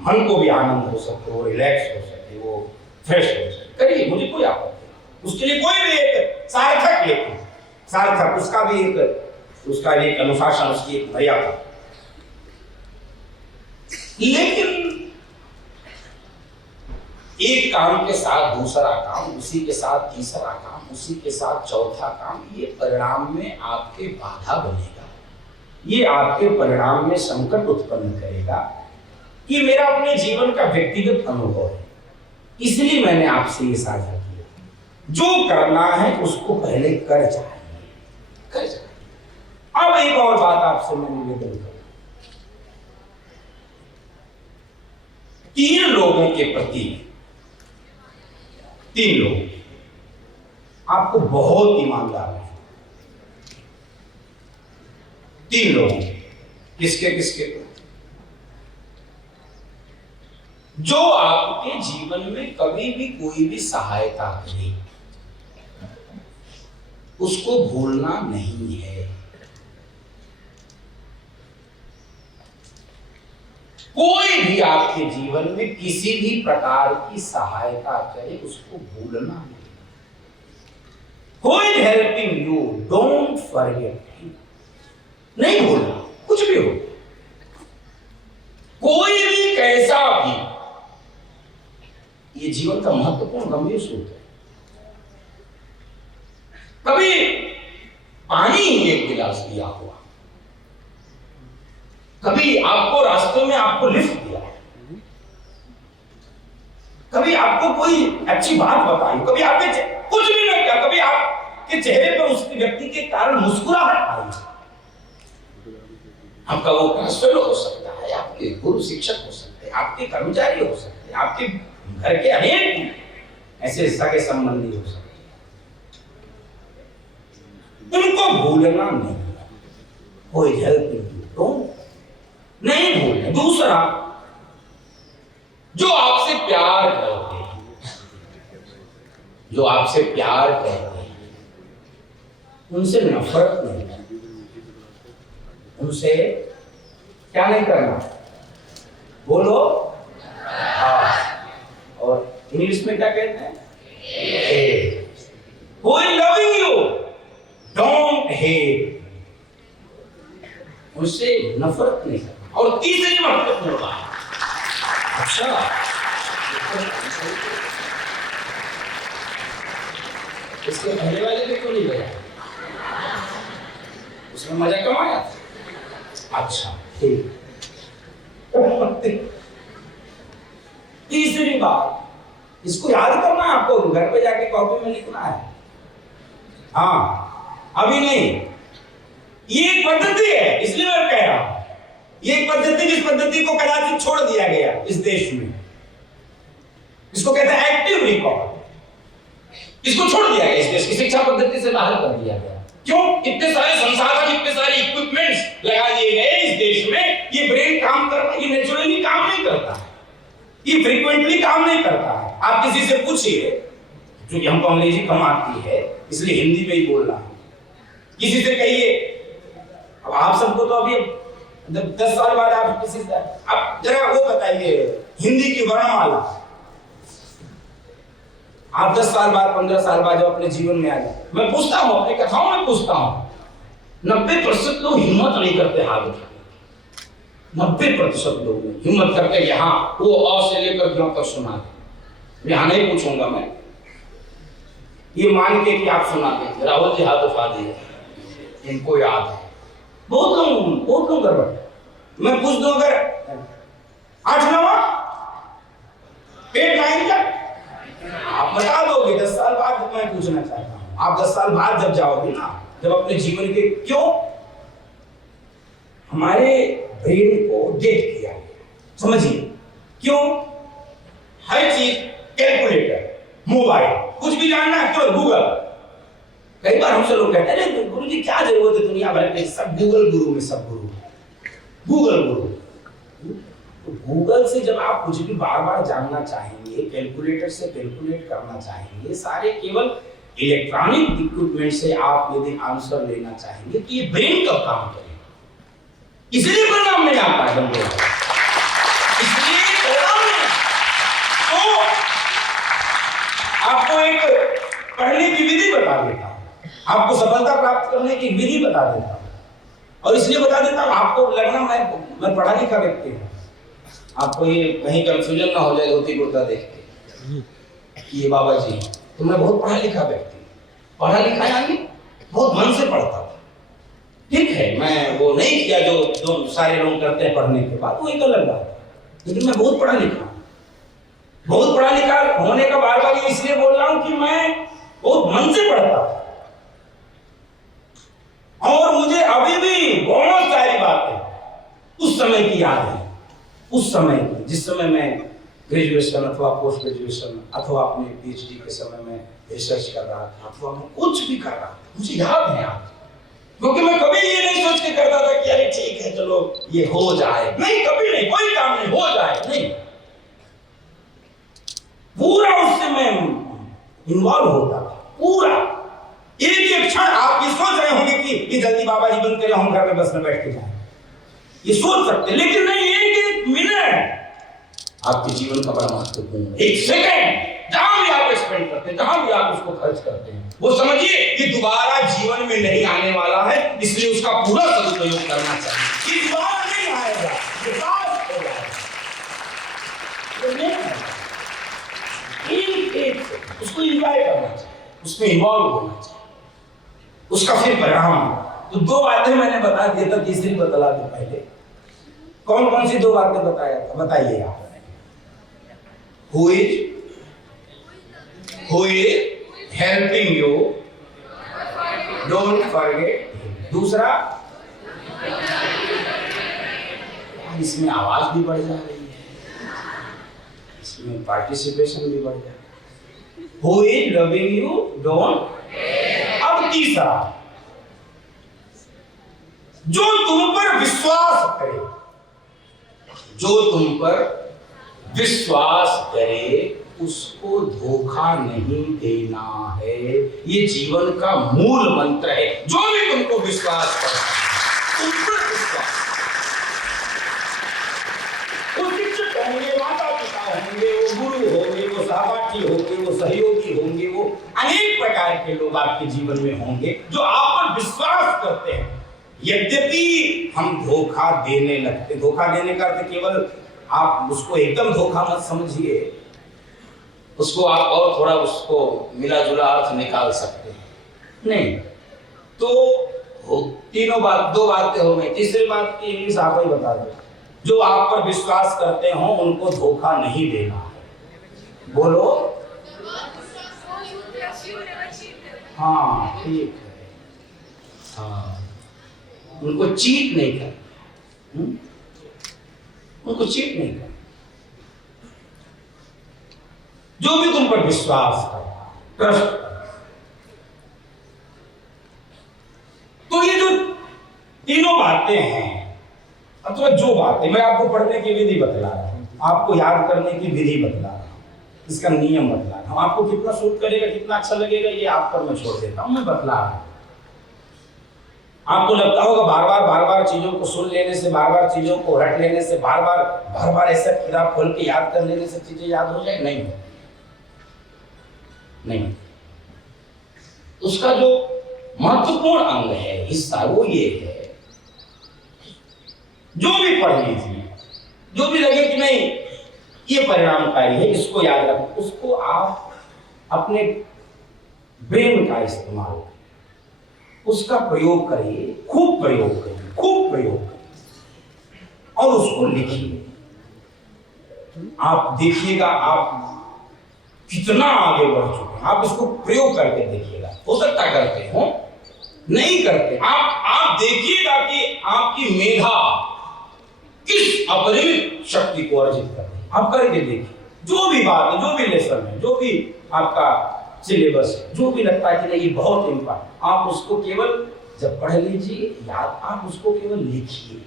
मन को भी आनंद हो सके, वो रिलैक्स हो सके, वो फ्रेश हो सके, करिए, मुझे कोई आपत्ति नहीं। उसके लिए कोई भी एक सार्थक लेकिन सार्थक उसका भी एक अनुशासन, उसकी एक मर्यादा। लेकिन एक काम के साथ दूसरा काम, उसी के साथ तीसरा काम, उसी के साथ चौथा काम, ये परिणाम में आपके बाधा बनेगा, ये आपके परिणाम में संकट उत्पन्न करेगा। ये मेरा अपने जीवन का व्यक्तिगत अनुभव है, इसलिए मैंने आपसे ये साझा किया। जो करना है उसको पहले कर जाइए, कर जाइए। अब एक और बात आपसे मैं निवेदन करूं, 3 लोगों के प्रति, 3 लोग आपको बहुत ईमानदार है, 3 लोग किसके किसके, जो आपके जीवन में कभी भी कोई भी सहायता करे उसको भूलना नहीं है। कोई भी आपके जीवन में किसी भी प्रकार की सहायता करे उसको भूलना नहीं। Who is helping you? Don't forget him. नहीं भूलना, कुछ भी हो, कोई भी कैसा भी, ये जीवन का महत्वपूर्ण गंभीर सूत्र है। कभी पानी ही एक गिलास दिया हुआ, कभी आपको रास्ते में आपको लिफ्ट दिया, कभी आपको कोई अच्छी बात बताई, कभी आपके कुछ भी नहीं किया, कभी आपके चेहरे पर उस व्यक्ति के कारण मुस्कुराहट आई। आपका वो कांस्टेबल हो सकता है, आपके गुरु शिक्षक हो सकते हैं, आपके कर्मचारी हो सकते हैं, आपके घर के अनेक ऐसे सगे संबंधी हो सकते हैं। उनको भूलना नहीं, कोई हेल्प तो नहीं भूलना। दूसरा, जो आपसे प्यार करते हैं, जो आपसे प्यार करते हैं, उनसे नफरत नहीं करना, उनसे क्या नहीं करना, बोलो और इंग्लिश में क्या कहते हैं, Who is loving you, don't hate, उनसे नफरत नहीं करना। और तीसरी महत्वपूर्ण बात, अच्छा इसके पहले वाले पे क्यों नहीं गया, उसमें मजा कम आया था। अच्छा ठीक, तीसरी बात, इसको याद करना, आपको घर पे जाके कॉपी में लिखना है। हाँ अभी नहीं, ये एक पद्धति है, इसलिए मैं कह रहा हूं, ये एक पद्धति, जिस पद्धति को कदाचित छोड़ दिया गया इस देश में, इसको कहते हैं एक्टिव रिकॉर्ड। इसको छोड़ दिया गया, इस देश की शिक्षा पद्धति से बाहर कर दिया गया। क्यों? इतने सारे संसाधन, इतने सारे इक्विपमेंट्स लगा दिए गए इस देश में, ये ब्रेन काम करना, ये नेचुरली काम नहीं करता है, ये फ्रीक्वेंटली काम नहीं करता है। आप किसी से पूछिए, क्योंकि हमको अंग्रेजी कम आती है इसलिए हिंदी में ही बोल रहा हूं, किसी से कहिए, अब आप सबको तो अभी 10 साल बाद आप किसी से, आप जरा वो बताइए हिंदी की वर्णमाला, आप 10 साल बाद 15 साल बाद जब अपने जीवन में आ जाए, मैं पूछता हूं, अपनी कथाओं में पूछता हूं, 90% लोग हिम्मत नहीं करते हाथ उठाने, 90% लोग हिम्मत करके यहाँ वो अ से लेकर ग तक सुनाते। यहाँ नहीं पूछूंगा मैं, ये मान के कि आप सुनाते हैं, राहुल जी हाथ उठा दिए, इनको याद है, बहुत लोग गड़बड़। मैं पूछ दूं अगर 8 9 8 9 का आप बता दोगे, 10 साल बाद मैं पूछना चाहता हूं, आप 10 साल बाद जब जाओगे ना, जब अपने जीवन के, क्यों हमारे ब्रेन को डेट किया गया, समझिए क्यों, हर चीज कैलकुलेटर, मोबाइल, कुछ भी जानना है क्यों, गूगल। कई बार हमसे लोग कहते हैं अरे गुरु जी क्या जरूरत है दुनिया भर के, सब गूगल गुरु में, सब गुरु गूगल गुरु। तो गूगल से जब आप कुछ भी बार बार जानना चाहेंगे, कैलकुलेटर से कैलकुलेट करना चाहेंगे, सारे केवल इलेक्ट्रॉनिक इक्विपमेंट से आप यदि आंसर लेना चाहेंगे तो ये ब्रेन कब काम करेगा, इसलिए परिणाम नहीं आता है बंदे, इसलिए तो आपको एक पढ़ने की विधि बता देता हूं, आपको सफलता प्राप्त करने की विधि बता देता हूं, और इसलिए बता देता हूं, आपको लगना मैं पढ़ा लिखा व्यक्ति हूं, आपको ये कहीं कंफ्यूजन ना हो जाए धोती कुर्ता देख के कि ये बाबा जी, तो मैं बहुत पढ़ा लिखा व्यक्ति, पढ़ा लिखा यानी बहुत मन से पढ़ता था, ठीक है, मैं वो नहीं किया जो सारे लोग करते हैं पढ़ने के बाद, वो एक अलग बात है, लेकिन मैं बहुत पढ़ा लिखा, बहुत पढ़ा लिखा होने का बार बार इसलिए बोल रहा हूं कि मैं बहुत मन से पढ़ता था, और मुझे अभी भी बहुत सारी बातें उस समय की याद है, उस समय की, जिस समय मैं ग्रेजुएशन अथवा पोस्ट ग्रेजुएशन अथवा अपने पीएचडी के समय में रिसर्च कर रहा था, अथवा मैं कुछ भी कर रहा था, मुझे याद है याद, क्योंकि मैं कभी ये नहीं सोच के करता था कि अरे ठीक है चलो ये हो जाए, नहीं, कभी नहीं, कोई काम नहीं, हो जाए नहीं, पूरा उससे मैं इन्वॉल्व होता था, पूरा एक क्षण। आप ये सोच रहे होंगे कि ये जल्दी बाबा जी बंद करें, हम घर में बस में बैठ के जाए, ये सोच सकते, लेकिन नहीं, एक मिनट आपके जीवन का बड़ा महत्वपूर्ण है, एक सेकंड जहां भी आप स्पेंड करते हैं, जहां भी आप उसको खर्च करते हैं, वो समझिए कि दोबारा जीवन में नहीं आने वाला है, इसलिए उसका पूरा सदुपयोग करना चाहिए। ये दोबारा नहीं आएगा, ये पास हो जाएगा, एक उसको एंजॉय करना चाहिए, उसमें इन्वॉल्व होना चाहिए। उसका फिर परिणाम। तो दो बातें मैंने बता दिया था, तीसरी बतला दो पहले। कौन कौन सी दो बातें बताया था, बताइए आप। Who is helping you, don't forget. दूसरा, इसमें आवाज भी बढ़ जा रही है, इसमें पार्टिसिपेशन भी बढ़ जा रही है। Who is loving you, don't. अब तीसरा, जो तुम पर विश्वास करे, जो तुम पर विश्वास करे उसको धोखा नहीं देना है। ये जीवन का मूल मंत्र है। जो भी तुमको विश्वास करे, तुम पर विश्वास, वो शिक्षक होंगे, माता पिता होंगे, वो गुरु होंगे, वो सहपाठी होंगे, वो सहयोगी होंगे, वो अनेक प्रकार के लोग आपके जीवन में होंगे जो आप पर विश्वास करते हैं। यद्यपि हम धोखा देने लगते, धोखा देने का अर्थ केवल आप उसको एकदम धोखा मत समझिए, उसको आप और थोड़ा उसको मिला जुला अर्थ निकाल सकते हैं। नहीं तो तीनों बात, दो बातें हो गई, तीसरी बात की इंग्लिश आप ही बता दो। जो आप पर विश्वास करते हो उनको धोखा नहीं देना है। बोलो। हाँ ठीक है, हाँ, उनको चीट नहीं करना, उनको चीट नहीं करना। जो भी तुम पर विश्वास करता, ट्रस्ट। तो ये जो तीनों बातें हैं, अथवा जो बातें मैं आपको पढ़ने की विधि बतला रहा हूं, आपको याद करने की विधि बतला रहा हूं, इसका नियम बतला रहा हूं, आपको कितना सूट करेगा, कितना अच्छा लगेगा, ये आप पर मैं छोड़ देता हूं, मैं बतला रहा हूं। आपको लगता होगा बार बार चीजों को सुन लेने से, बार बार चीजों को रट लेने से, बार बार ऐसा किताब खोल के याद कर लेने से चीजें याद हो जाए। नहीं, नहीं। उसका जो महत्वपूर्ण अंग है, हिस्सा, वो ये है, जो भी पढ़ लीजिए, जो भी लगे कि नहीं ये परिणामकारी है, इसको याद रखो, उसको आप अपने ब्रेन का इस्तेमाल, उसका प्रयोग करिए, खूब प्रयोग करिए, खूब प्रयोग करिए और उसको लिखिए। आप देखिएगा आप कितना आगे बढ़ चुके हैं। आप इसको प्रयोग करके देखिएगा। हो सकता करते हो, नहीं करते, आप देखिएगा कि आपकी मेधा किस अपरिमित शक्ति को अर्जित कर रही है। आप करके देखिए, जो भी बात है, जो भी लेसन है, जो भी आपका सिलेबस है, जो भी लगता है कि नहीं ये बहुत इंपॉर्टेंट, आप उसको केवल जब पढ़ लीजिए याद, आप उसको केवल लिखिए,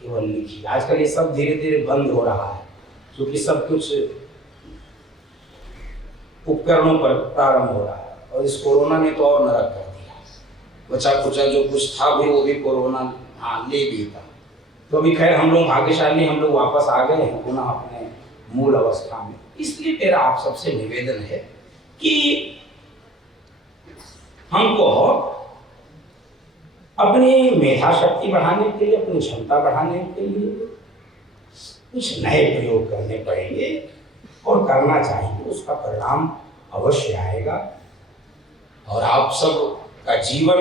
केवल लिखिए। आजकल ये सब धीरे धीरे बंद हो रहा है, क्योंकि सब कुछ उपकरणों पर प्रारंभ हो रहा है, और इस कोरोना ने तो और नरक कर दिया। बचा कुचा जो कुछ था भी, वो भी कोरोना ले भी था। तो अभी खैर हम लोग भाग्यशाली, हम लोग वापस आ गए हैं पुनः अपने मूल अवस्था में। इसलिए मेरा आप सबसे निवेदन है कि हमको अपनी मेधा शक्ति बढ़ाने के लिए, अपनी क्षमता बढ़ाने के लिए कुछ नए प्रयोग करने पड़ेंगे और करना चाहिए। उसका परिणाम अवश्य आएगा और आप सब का जीवन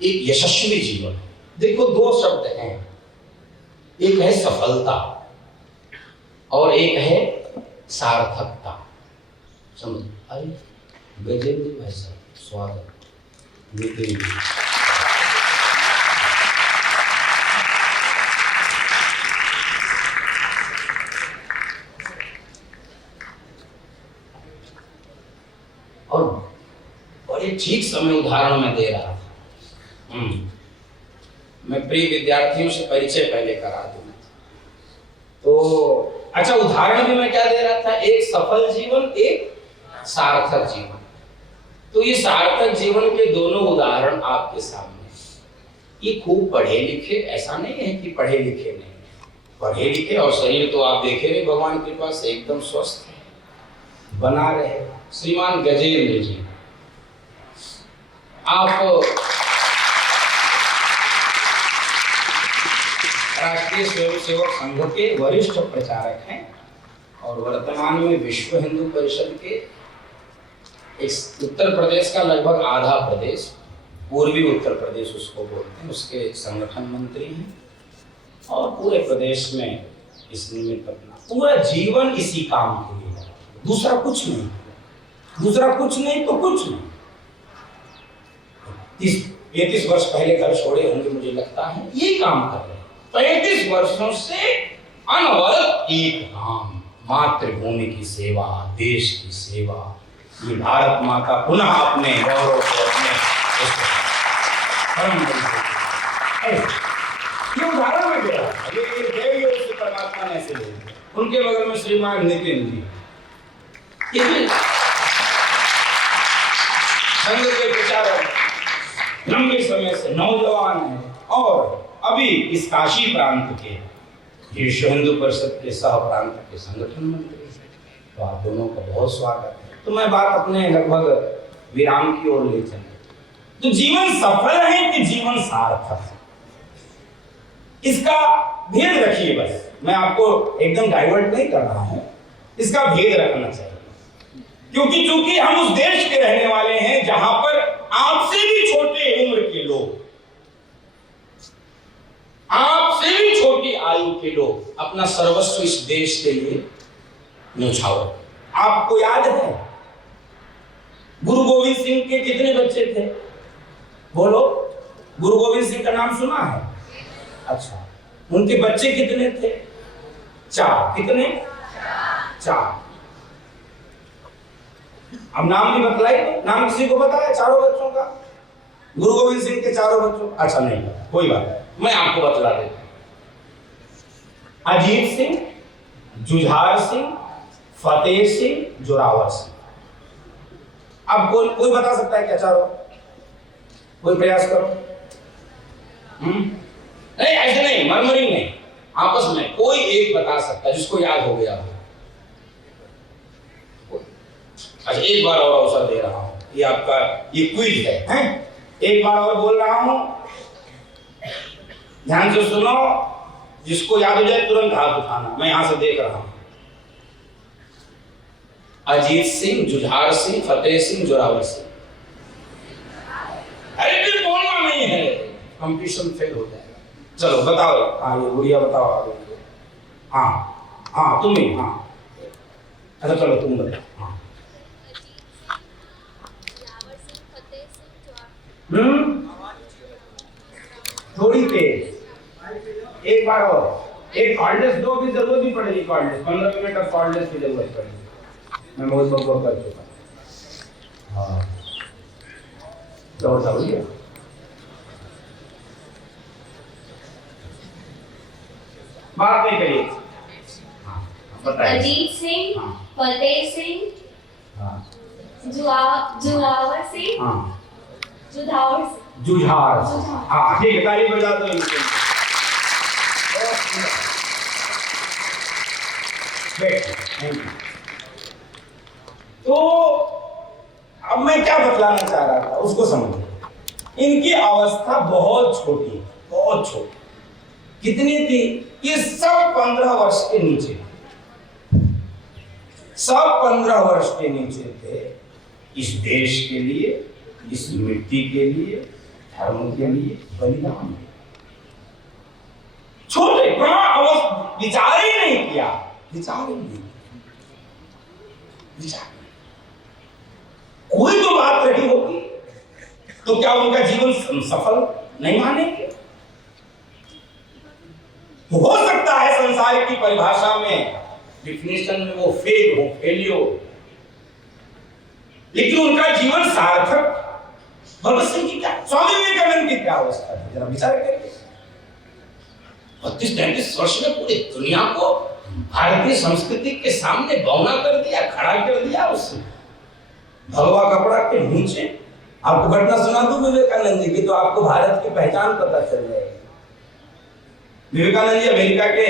एक यशस्वी जीवन। देखो, दो शब्द हैं, एक है सफलता और एक है सार्थकता। समझ? अरे गजेंद्र भाई साहब, स्वागत। और बड़े ठीक समय उदाहरण में दे रहा था। मैं प्रिय विद्यार्थियों से परिचय पहले करा दूं। तो अच्छा, उदाहरण भी मैं क्या दे रहा था, एक सफल जीवन, एक सार्थक जीवन। तो ये सार्थक जीवन के दोनों उदाहरण आपके सामने। ये खूब पढ़े लिखे, ऐसा नहीं है कि पढ़े लिखे नहीं, पढ़े लिखे और शरीर तो आप देखे नहीं, भगवान की कृपा से एकदम स्वस्थ है, बना रहे। श्रीमान गजेंद्र जी, आप राष्ट्रीय स्वयंसेवक संघ के वरिष्ठ प्रचारक हैं और वर्तमान में विश्व हिंदू परिषद के इस उत्तर प्रदेश का लगभग आधा प्रदेश, पूर्वी उत्तर प्रदेश उसको बोलते हैं, उसके संगठन मंत्री हैं और पूरे प्रदेश में इस निमित्त अपना पूरा जीवन इसी काम के लिए लगा, दूसरा कुछ नहीं, दूसरा कुछ नहीं तो कुछ नहीं। 35 वर्ष पहले घर छोड़े होंगे मुझे लगता है, ये काम कर रहे हैं 35 वर्षों से अनवरत एक काम, मातृभूमि की सेवा, देश की सेवा, ये भारत माता पुनः अपने गौरव को अपने ये उदाहरण में दिया, ये देवी और परमात्मा ने ऐसे लिया। उनके बगल में श्रीमान नितिन जी, संघ के प्रचारक, लंबे समय से नौजवान हैं और अभी इस काशी प्रांत के विश्व हिंदू परिषद के सह प्रांत के संगठन मंत्री, तो आप दोनों का बहुत स्वागत है। तो मैं बात अपने लगभग विराम की ओर ले चलूं, तो जीवन सफल है कि जीवन सार्थक है, इसका भेद रखिए। बस मैं आपको एकदम डाइवर्ट नहीं कर रहा हूं, इसका भेद रखना चाहिए, क्योंकि चूंकि हम उस देश के रहने वाले हैं जहां पर आपसे भी छोटे उम्र के लोग, आपसे भी छोटी आयु के लोग अपना सर्वस्व इस देश के लिए न्यौछावर। आपको याद है गुरु गोविंद सिंह के कितने बच्चे थे? बोलो, गुरु गोविंद सिंह का नाम सुना है? अच्छा, उनके बच्चे कितने थे? 4। कितने? 4। अब नाम भी बतलाइए, नाम किसी को पता है चारों बच्चों का? गुरु गोविंद सिंह के चारों बच्चों? अच्छा नहीं, कोई बात, मैं आपको बतला देता हूं। अजीत सिंह, जुझार सिंह, फतेह सिंह, जोरावर सिंह। अब कोई बता सकता है क्या चारों? कोई प्रयास करो। नहीं, ऐसे नहीं, मरमरिंग नहीं, आपस में कोई एक बता सकता है जिसको याद हो गया हो। अच्छा, एक बार और अवसर दे रहा हूं, ये आपका ये क्विज है, हैं? एक बार और बोल रहा हूं, ध्यान से सुनो, जिसको याद हो जाए तुरंत हाथ उठाना, मैं यहां से देख रहा हूं। अजीत सिंह, जुझार सिंह, फतेह सिंह, जोरावर सिंह। अरे फिर बोलना नहीं है, कंपटीशन फेल हो जाएगा। चलो बताओ, हाँ ये गुड़िया बताओ आगे। हाँ तुम ही, हाँ अच्छा चलो तुम बताओ। हाँ थोड़ी तेज, एक बार और, एक कॉल्डेस दो की जरूरत ही पड़ेगी, कॉल्डेस 15 मिनट of कॉल्डेस की जरूरत पड़ेगी, मैं बहुत बकवास कर चुका। हाँ तो बताइए, बात नहीं करिए। अजीत सिंह, फतेह सिंह, जुझार सिंह, जुझार। हाँ ठीक है, ताली बजा दो इनके। तो अब मैं क्या बतलाना चाह रहा था उसको समझिए। इनकी अवस्था बहुत छोटी, बहुत छोटी। कितनी थी? ये सब 15 वर्ष के नीचे, सब 15 वर्ष के नीचे थे। इस देश के लिए, इस मिट्टी के लिए, धर्म के लिए बलिदान, छोटे अवस्था, विचार ही नहीं किया, विचार ही नहीं, विचार। कोई तो बात रही होगी, तो क्या उनका जीवन सफल नहीं मानेंगे? हो सकता है संसार की परिभाषा में, डिफिनेशन में वो फेल हो, फेलियर, लेकिन उनका जीवन सार्थक। भगत सिंह की क्या, स्वामी विवेकानंद की क्या अवस्था थी, जरा विचार करिए। 32-33 वर्ष में पूरी दुनिया को भारतीय संस्कृति के सामने बौना कर दिया, खड़ा कर दिया। उसने भगवा कपड़ा के नीचे, आपको घटना सुना दूं विवेकानंद जी की, तो आपको भारत की पहचान पता चल जाएगी। विवेकानंद जी अमेरिका के,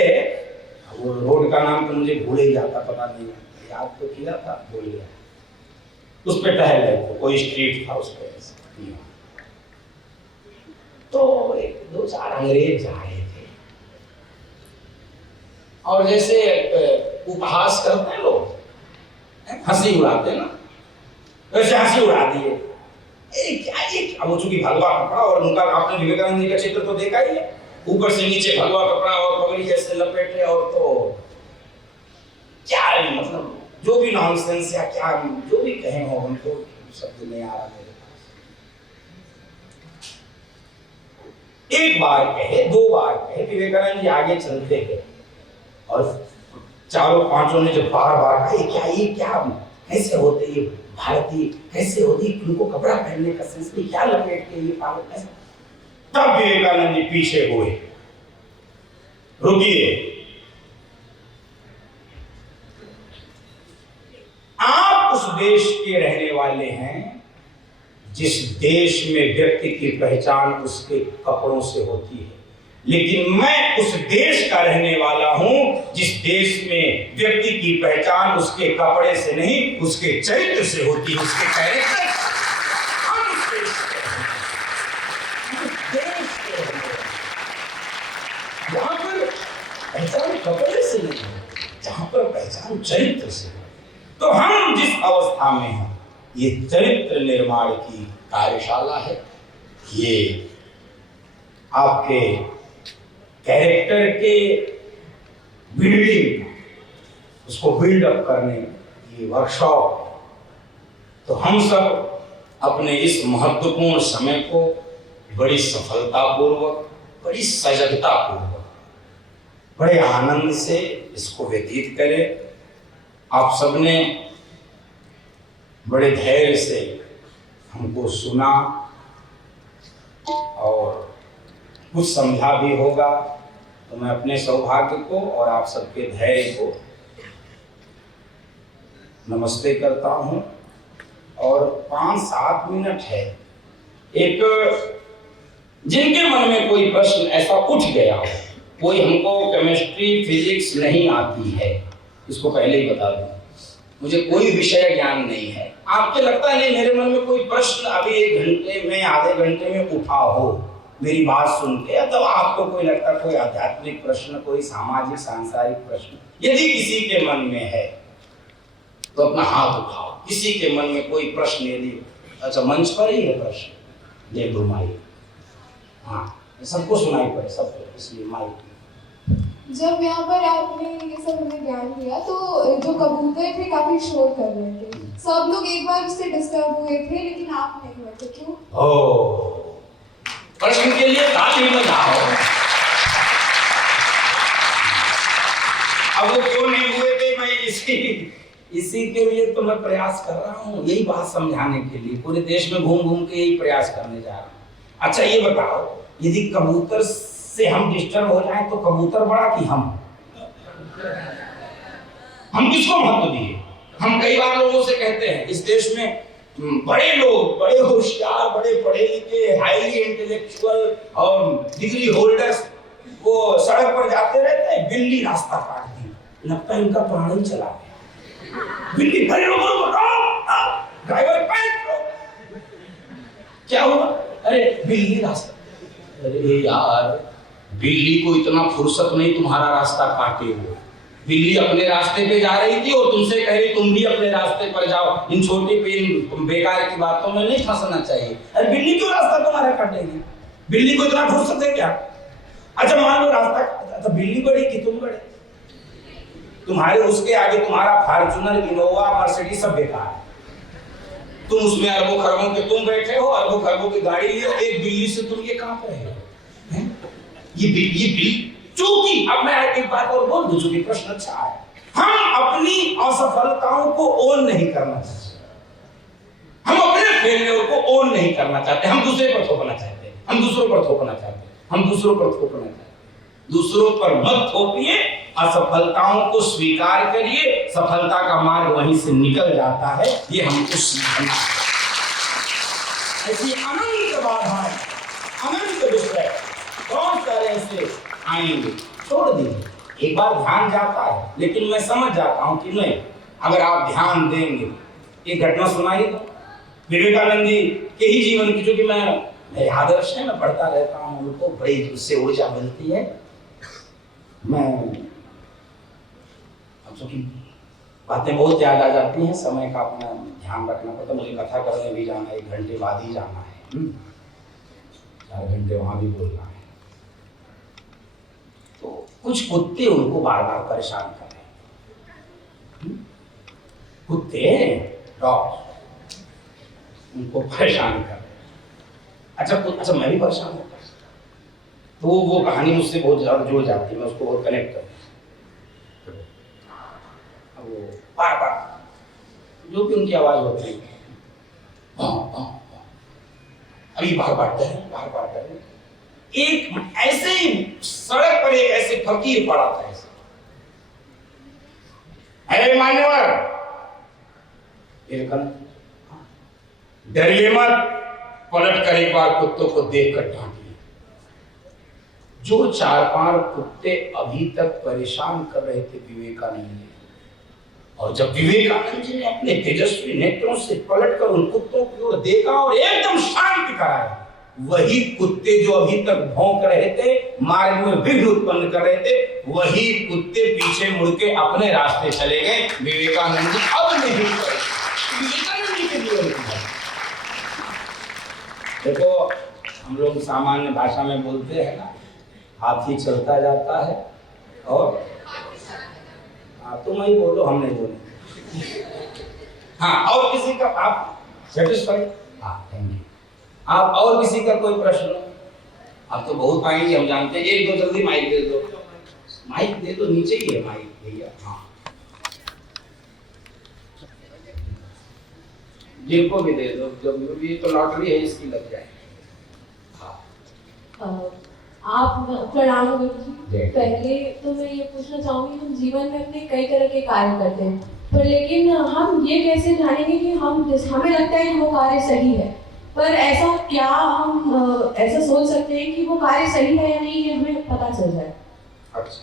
वो रोड का नाम तो मुझे भूल ही जाता, पता नहीं, याद तो किया था, भूल गया। उस पे टहल रहे थे, कोई स्ट्रीट था उस पे, तो 1-2-4 अंग्रेज जा रहे थे, और जैसे उपहास करते हैं लोग, हंसी उड़ाते हैं ना, वैसे हंसी उड़ा दिए। वो चूंकि भगवा कपड़ा और उनका, आपने विवेकानंद जी का चित्र तो देखा ही है, ऊपर से नीचे भगवा कपड़ा और पगड़ी जैसे लपेटे, और तो क्या मतलब जो भी नॉनसेंस या क्या जो भी कहे हो, हमको शब्द नहीं आ रहा मेरे पास। एक बार कहे, दो बार कहे, विवेकानंद जी आगे चलते गए और चारों पांचों ने जब बार बार कहा ये क्या कैसे होते, ये भारतीय कैसे होती, उनको कपड़ा पहनने का सेंस नहीं, क्या लपेट के ये पागल कैसे। तब विवेकानंद जी पीछे हुए, रुकिए, आप उस देश के रहने वाले हैं जिस देश में व्यक्ति की पहचान उसके कपड़ों से होती है, लेकिन मैं उस देश का रहने वाला हूं जिस देश में व्यक्ति की पहचान उसके कपड़े से नहीं, उसके चरित्र से होती है, उसके कैरेक्टर से। हम उस देश के जहां पर पहचान कपड़े से नहीं, जहां पर पहचान चरित्र से। तो हम जिस अवस्था में हैं, ये चरित्र निर्माण की कार्यशाला है, ये आपके कैरेक्टर के बिल्डिंग, उसको बिल्डअप करने ये वर्कशॉप है। तो हम सब अपने इस महत्वपूर्ण समय को बड़ी सफलतापूर्वक, बड़ी सजगतापूर्वक, बड़े आनंद से इसको व्यतीत करें। आप सबने बड़े धैर्य से हमको सुना और कुछ समझा भी होगा, तो मैं अपने सौभाग्य को और आप सबके धैर्य को नमस्ते करता हूं। और 5-7 मिनट है, एक जिनके मन में कोई प्रश्न ऐसा उठ गया हो, कोई हमको केमिस्ट्री फिजिक्स नहीं आती है, इसको पहले ही बता दूं, मुझे कोई विषय ज्ञान नहीं है, आपको लगता है नहीं मेरे मन में कोई प्रश्न अभी 1 घंटे में, आधे घंटे में उठा हो मेरी बात सुन के, तो आपको कोई लगता कोई आध्यात्मिक प्रश्न, कोई सामाजिक सांसारिक प्रश्न, यदि किसी के मन में है तो अपना हाथ उठाओ। किसी के मन में कोई प्रश्न यदि, अच्छा मंच पर ही है प्रश्न, ले घुमाइए, हाँ सबको सुनाई पड़े, सबको, इसलिए माइक। जब यहाँ पर आपने ये सब हमें ज्ञान दिया तो जो कबूतर थे काफी शोर कर रहे थे, सब लोग एक बार उससे डिस्टर्ब हुए थे, लेकिन आप नहीं हुए थे, क्यों? प्रश्न के लिए ताली बजाओ। अब वो क्यों नहीं हुए थे, मैं इसी के लिए तो मैं प्रयास कर रहा हूँ, यही बात समझाने के लिए पूरे देश में घूम घूम के यही प्रयास करने जा रहा हूँ। अच्छा ये बताओ, यदि कबूतर से हम डिस्टर्ब हो जाए तो कबूतर बड़ा कि हम किसको महत्व दिए? हम कई बार लोगों से कहते हैं इस देश में बड़े लोग, बड़े होशियार, बड़े पढ़े लिखे, हाईली इंटेलेक्चुअल और डिग्री होल्डर्स, वो सड़क पर जाते रहते हैं, बिल्ली रास्ता काट दी, लगता है इनका प्राण ही चला गया। बिल्ली बड़े लोगों को ड्राइवर पैर, क्या हुआ? अरे बिल्ली रास्ता, अरे यार बिल्ली को इतना फुर्सत नहीं तुम्हारा रास्ता काटे हो। बिल्ली अपने रास्ते पे जा रही थी और तुमसे कह रही तुम भी अपने रास्ते पर जाओ। इन छोटी बेकार की बातों में नहीं फंसना चाहिए। अरे बिल्ली क्यों रास्ता तुम्हारा काटेगी? बिल्ली को इतना फुर्सत है क्या? अच्छा मान लो रास्ता, तो बिल्ली बड़ी कि तुम बड़े? तुम्हारे उसके आगे तुम्हारा फॉर्च्यूनर, इनोवा, मर्सिडीज सब बेकार है। तुम उसमें अरबों खरबों के तुम बैठे हो, अरबों खरबों की गाड़ी लिए, एक बिल्ली से तुम ये कहां पे रहे हो? ये बिल्ली चूंकि, अब मैं एक बात और बोल दूं, चूंकि प्रश्न अच्छा है, हम अपनी असफलताओं को ओन नहीं करना चाहते, हम अपने फेलियर को ओन नहीं करना चाहते, हम दूसरे पर थोपना चाहते हैं, हम दूसरों पर थोपना चाहते हैं, हम दूसरों पर थोपना चाहते हैं। दूसरों पर मत थोपिए, असफलताओं को स्वीकार करिए, सफलता का मार्ग वहीं से निकल जाता है, ये हमको सीखना है। ऐसी अनंत बाधाएं, अनंत विषय कौन सारे ऐसे आएंगे, छोड़ दीजिए। एक बार ध्यान जाता है, लेकिन मैं समझ जाता हूं कि नहीं, अगर आप ध्यान देंगे, एक घटना सुनाई तो विवेकानंद जी के ही जीवन की, जो कि मेरे आदर्श है, मैं पढ़ता रहता हूं, उनको बड़ी उससे ऊर्जा मिलती है। मैं बातें बहुत याद आ जाती हैं, समय का अपना ध्यान रखना पड़ता। मुझे कथा करने भी जाना है, 1 घंटे बाद ही जाना है, 4 घंटे वहां भी बोलना है। तो कुछ कुत्ते उनको बार बार परेशान कर रहे हैं, कुत्ते डॉग उनको परेशान कर रहे हैं। अच्छा मैं भी परेशान होता। तो वो कहानी मुझसे बहुत ज्यादा जुड़ जाती है, मैं उसको बहुत कनेक्ट करता हूँ। अब वो बार बार जो भी उनकी आवाज होती है, अभी बार बार करें। एक ऐसे ही सड़क पर एक ऐसे फकीर पड़ा था ऐसे, अरे मान्यवर, डरिए मत, पलट कर एक बार कुत्तों को देखकर डांटिए। जो 4-5 कुत्ते अभी तक परेशान कर रहे थे विवेकानंद जी, और जब विवेकानंद जी ने अपने तेजस्वी नेत्रों से पलटकर उन कुत्तों की ओर देखा और एकदम शांत कराया, वही कुत्ते जो अभी तक भौंक रहे थे, मार्ग में विघ्न उत्पन्न कर रहे थे, वही कुत्ते पीछे मुड़ के अपने रास्ते चले गए। विवेकानंद जी अब नहीं पड़े। विवेकानंद जी के जीवन की बात देखो, हम लोग सामान्य भाषा में बोलते हैं ना, हाथी चलता जाता है और तुम ही बोलो, हम नहीं बोले। हाँ, और किसी का आप सेटिस्फाइड? हाँ, थैंक यू। आप और किसी का कोई प्रश्न? आप तो बहुत पाएंगे, हम जानते हैं। 1-2 जल्दी माइक दे दो, माइक दे दो, नीचे ही है माइक भैया। हाँ, जिनको भी दे दो, जब ये तो लॉटरी है, इसकी लग जाए। हाँ, आप प्रणाम गुरु जी। पहले तो मैं ये पूछना चाहूंगी, हम जीवन में अपने कई तरह के कार्य करते हैं, पर लेकिन हम ये कैसे जानेंगे कि हमें लगता है कि वो कार्य सही है, पर ऐसा क्या हम ऐसा सोच सकते हैं कि वो कार्य सही है या नहीं, ये हमें पता चल जाए? अच्छा,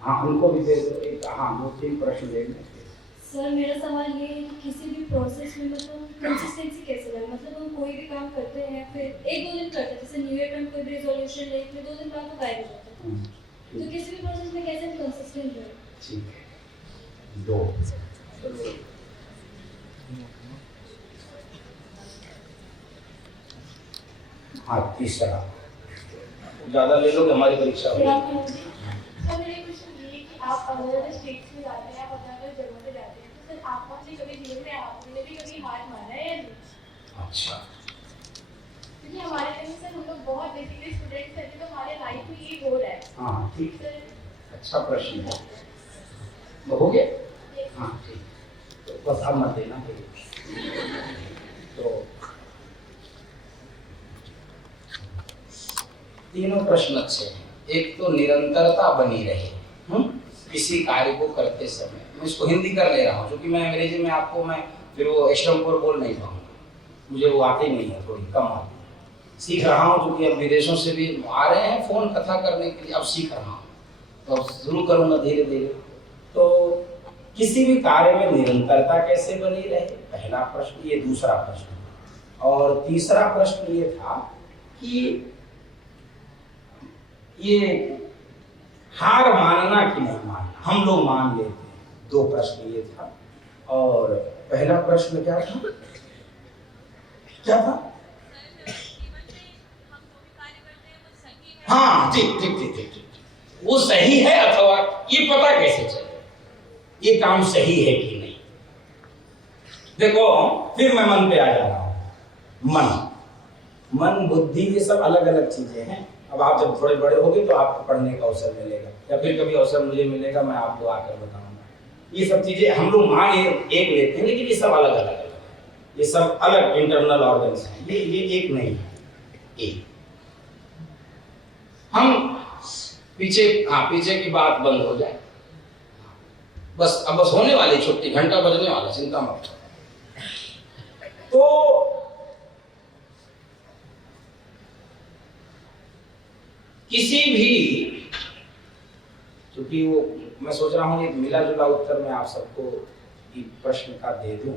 हाँ, उनको भी दे दो एक। हाँ, 2-3 प्रश्न दे दें। सर, मेरा सवाल ये है कि किसी भी प्रोसेस में मतलब कंसिस्टेंसी कैसे लाए? मतलब हम कोई भी काम करते हैं, फिर 1-2 दिन करते हैं, जैसे न्यू ईयर में कोई रेजोल्यूशन ले, फिर 2 दिन बाद वो गायब हो जाता है। तो किसी भी प्रोसेस में कैसे हम कंसिस्टेंट रहे? ठीक है, 2। हाँ, तीसरा ज्यादा ले लो कि हमारी परीक्षा हो। सर, मेरा क्वेश्चन ये है कि आप अलग-अलग स्टेट्स में जाते हैं, आप अलग-अलग जगहों पे जाते हैं, तो सर आपने कभी जीवन में आपने भी कभी हार माना है या नहीं? अच्छा, क्योंकि हमारे टाइम में सर हम लोग बहुत बेसिकली स्टूडेंट्स हैं, तो हमारे लाइफ में ये हो रहा है। हाँ ठीक है, अच्छा प्रश्न है। वो हो गया? हाँ ठीक, तो बस अब मत देना। तो तीनों प्रश्न अच्छे हैं। एक तो निरंतरता बनी रहे किसी कार्य को करते समय। मैं इसको हिंदी कर ले रहा हूँ, क्योंकि मैं अंग्रेजी में आपको मैं फिर वो एश्रमपुर बोल नहीं पाऊंगा, मुझे वो आती नहीं है, थोड़ी कम आती है। सीख रहा हूँ, क्योंकि अब विदेशों से भी आ रहे हैं फोन कथा करने के लिए, अब सीख रहा हूँ, तो अब शुरू करूँगा धीरे धीरे। तो किसी भी कार्य में निरंतरता कैसे बनी रहे, पहला प्रश्न ये। दूसरा प्रश्न और तीसरा प्रश्न ये था कि ये हार मानना कि नहीं मानना, हम लोग मान लेते हैं। 2 प्रश्न ये था। और पहला प्रश्न क्या था? हाँ ठीक, वो सही है अथवा ये पता कैसे चले ये काम सही है कि नहीं। देखो, फिर मैं मन पे आ जा रहा हूँ। मन बुद्धि ये सब अलग अलग चीजें हैं। अब आप जब थोड़े बड़े होगे तो आपको पढ़ने का अवसर मिलेगा, या फिर कभी अवसर मुझे मिलेगा, मैं आपको आकर बताऊंगा। ये सब चीजें हम लोग मान एक लेते हैं, लेकिन ये सब अलग अलग है। ये सब अलग इंटरनल ऑर्गन्स हैं, ये एक नहीं है। एक हम पीछे की बात बंद हो जाए बस। अब बस होने वाली छुट्टी, घंटा बजने वाला, चिंता मत। तो किसी भी, क्योंकि वो मैं सोच रहा हूँ एक मिला जुला उत्तर मैं आप सबको प्रश्न का दे दूं,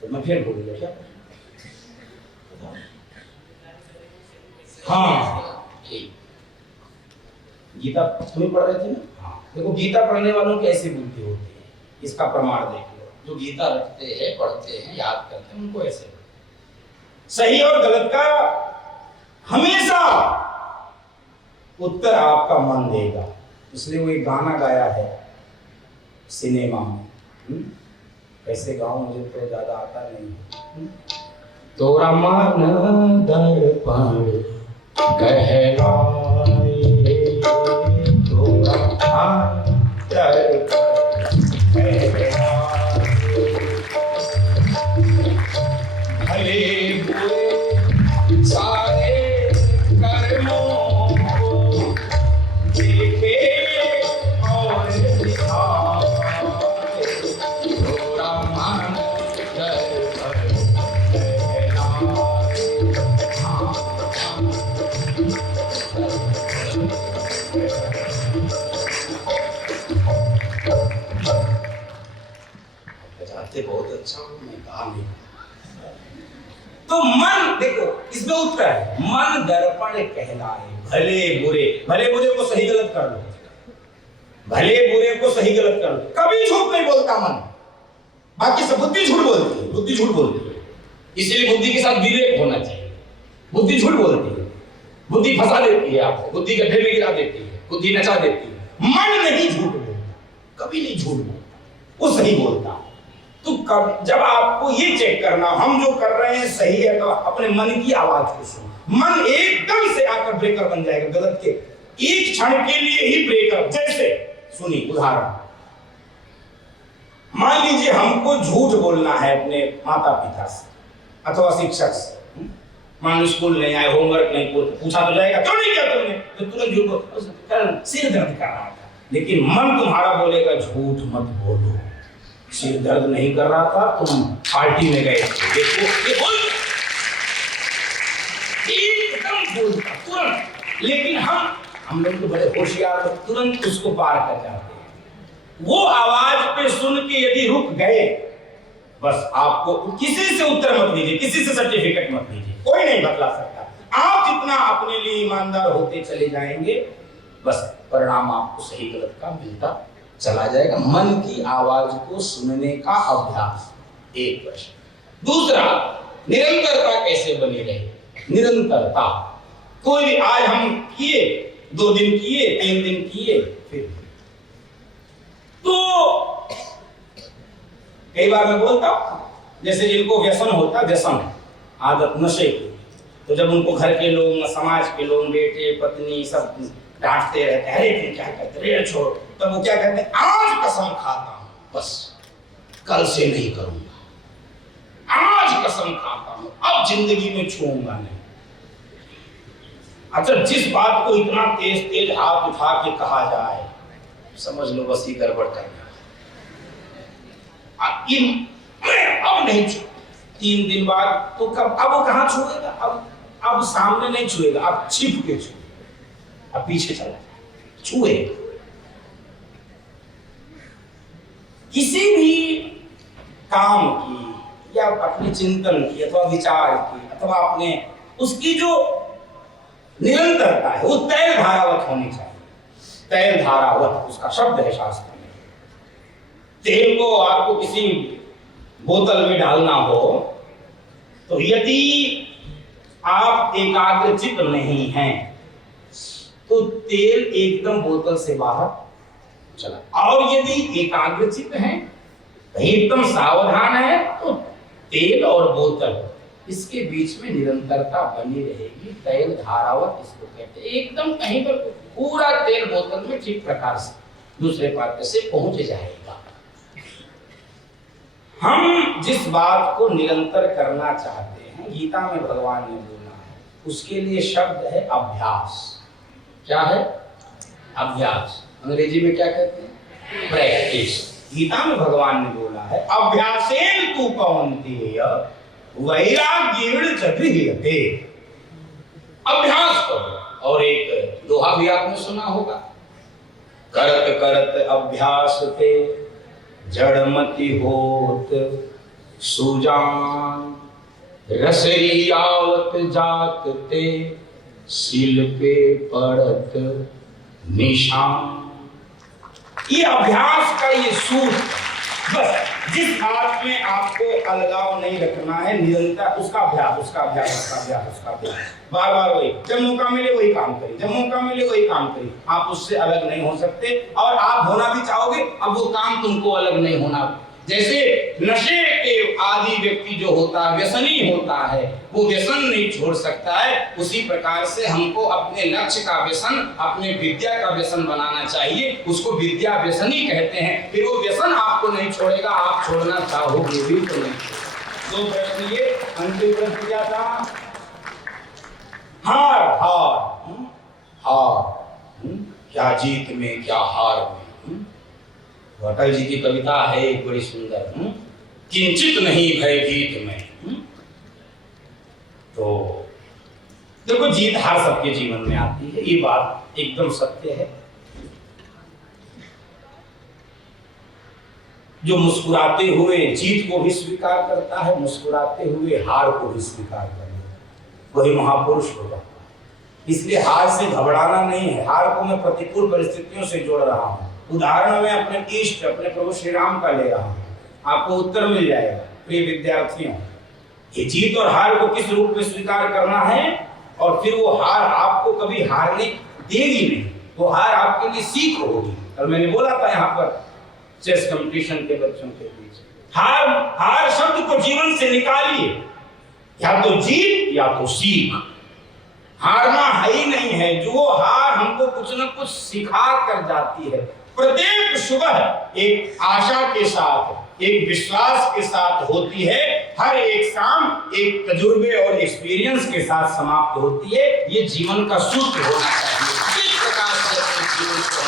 तो मैं फिर भूल गया क्या? हाँ ठीक, गीता तुम ही पढ़ रहे थे ना? हाँ, देखो गीता पढ़ने वालों की ऐसी बुद्धि होती है, इसका प्रमाण देख लो। जो गीता रखते हैं, पढ़ते हैं, याद करते हैं, उनको ऐसे सही और गलत का हमेशा उत्तर आपका मन देगा। इसलिए वो एक गाना गाया है सिनेमा में, कैसे गाऊं मुझे तो ज्यादा आता नहीं। तोरा मन दर्पण कहलाए, तोरा मन दर्पण कहलाए, भले बुरे सारे कर्मों को देखे और दिखाए, तोरा मन दर्पण बजाते बहुत अच्छा हूँ मैं, गा नहीं। तो मन देखो इसमें उत्तर है, मन दर्पण कहलाए, भले बुरे। भले बुरे को सही गलत कर लो, भले बुरे को सही गलत कर लो, कभी झूठ नहीं बोलता मन। बाकी सब बुद्धि झूठ बोलती है, बुद्धि झूठ बोलती है, इसीलिए बुद्धि के साथ विवेक होना चाहिए। बुद्धि झूठ बोलती है, बुद्धि फंसा देती है आपको, बुद्धि गड्ढे में गिरा देती है, बुद्धि नचा देती है। मन नहीं झूठ बोलता, कभी नहीं झूठ बोलता, वो सही बोलता। तो जब आपको ये चेक करना हम जो कर रहे हैं सही है, तो अपने मन की आवाज को सुनो। मन एकदम से आकर ब्रेकर बन जाएगा गलत के, एक क्षण के लिए ही ब्रेकर। जैसे सुनिए उदाहरण, मान लीजिए हमको झूठ बोलना है अपने माता पिता से अथवा शिक्षक से। मान लो स्कूल नहीं आए, होमवर्क नहीं पूछा तो जाएगा, क्यों नहीं किया तुमने, तो तुरंत झूठ बोल, सिर दर्द कर रहा था। लेकिन मन तुम्हारा बोलेगा झूठ मत बोलो, सिर दर्द नहीं कर रहा था, तुम पार्टी में गए थे, देखो ये बोल एकदम बोलता तुरंत। लेकिन हम लोग तो बड़े होशियार, तुरंत उसको पार कर जाते हैं। वो आवाज पे सुन के यदि रुक गए, बस आपको किसी से उत्तर मत दीजिए, किसी से सर्टिफिकेट मत दीजिए, कोई नहीं बतला सकता। आप जितना अपने लिए ईमानदार होते चले जाएंगे, बस परिणाम आपको सही गलत का मिलता चला जाएगा। मन की आवाज को सुनने का अभ्यास, एक प्रश्न। दूसरा, निरंतरता कैसे बनी रहे। निरंतरता कोई भी, आज हम किए, 2 दिन किए, 3 दिन किए, फिर तो कई बार मैं बोलता हूं, जैसे जिनको व्यसन होता, व्यसन आदत नशे की, तो जब उनको घर के लोग, समाज के लोग, बेटे पत्नी सब डांटते रहते हैं, अरे तुम क्या करते रे, छोड़, तब वो क्या कहते हैं, आज कसम खाता हूं, बस कल से नहीं करूंगा, आज कसम खाता हूं, अब जिंदगी में छूऊंगा नहीं। अच्छा, जिस बात को इतना तेज तेज हाथ उठा के कहा जाए, समझ लो बस ये गड़बड़ करना। अब नहीं छू, 3 दिन बाद तो कब, अब वो कहां छुएगा, अब सामने नहीं छुएगा, अब छिप के छुएगा, अब पीछे चला छुए। किसी भी काम की या अपने चिंतन की अथवा विचार की अथवा अपने उसकी जो निरंतरता है, वो तैल धारावत होनी चाहिए। तैल धारावत उसका शब्द है शास्त्र में। तेल को आपको किसी बोतल में डालना हो, तो यदि आप एकाग्रचित नहीं हैं, तो तेल एकदम बोतल से बाहर चला। और यदि एकाग्रचित हैं, एकदम सावधान है, तो तेल और बोतल इसके बीच में निरंतरता बनी रहेगी। तेल धारावत इसको कहते हैं। एकदम कहीं पर पूरा तेल बोतल में ठीक प्रकार से दूसरे पात्र से पहुंच जाएगा। हम जिस बात को निरंतर करना चाहते हैं, गीता में भगवान ने बोला है, उसके लिए शब्द है अभ्यास। क्या है? अभ्यास। अंग्रेजी में क्या कहते हैं? प्रैक्टिस। गीता में भगवान ने बोला है अभ्यासेन तु कौन्तेय वैराग्येण च गृह्यते। अभ्यास करो। और एक दोहा भी आपने सुना होगा, करत करत अभ्यास ते जड़मति होत सुजान, रसरी आवत जात ते शिल पे पड़त निशान। ये अभ्यास का ये सूत्र, बस जिस बात में आपको अलगाव नहीं रखना है, निरंतर उसका अभ्यास, उसका अभ्यास, उसका अभ्यास, उसका अभ्यास, बार बार वही, जब मौका मिले वही काम करिए, जब मौका मिले वही काम करिए। आप उससे अलग नहीं हो सकते, और आप होना भी चाहोगे, अब वो काम तुमको अलग नहीं होना। जैसे नशे के आदि व्यक्ति जो होता है, व्यसनी होता है, वो व्यसन नहीं छोड़ सकता है, उसी प्रकार से हमको अपने लक्ष्य का व्यसन, अपने विद्या का व्यसन बनाना चाहिए। उसको विद्या व्यसनी कहते हैं। फिर वो व्यसन आपको नहीं छोड़ेगा, आप छोड़ना चाहोगे भी तो नहीं। दो प्रश्न ये, अंतिम प्रश्न क्या था? हार हार हार, क्या जीत में क्या हार में। अटल जी की कविता है एक बड़ी सुंदर, किंचित नहीं भयभीत में। तो देखो, जीत हार सबके जीवन में आती है, ये बात एकदम सत्य है। जो मुस्कुराते हुए जीत को भी स्वीकार करता है, मुस्कुराते हुए हार को भी स्वीकार करता है, वही महापुरुष होगा। इसलिए हार से घबराना नहीं है। हार को मैं प्रतिकूल परिस्थितियों से जोड़ रहा हूं। उदाहरण मैं अपने इष्ट, अपने प्रभु श्री राम का ले रहा हूं, आपको उत्तर मिल जाएगा। प्रिय विद्यार्थियों, ये जीत और हार को किस रूप में स्वीकार करना है, और फिर वो हार आपको कभी हारने देगी नहीं, वो हार आपके लिए सीख होगी। और मैंने बोला था यहाँ पर चेस कंपटीशन के बच्चों के बीच, हार हार शब्द को जीवन से निकालिए, या तो जीत या तो सीख। हारना है ही नहीं है। जो हार हमको कुछ न कुछ सिखा कर जाती है। प्रत्येक सुबह एक आशा के साथ, एक विश्वास के साथ होती है। हर एक शाम एक तजुर्बे और एक्सपीरियंस के साथ समाप्त होती है। ये जीवन का सूत्र होना चाहिए। इस प्रकार से अपने जीवन को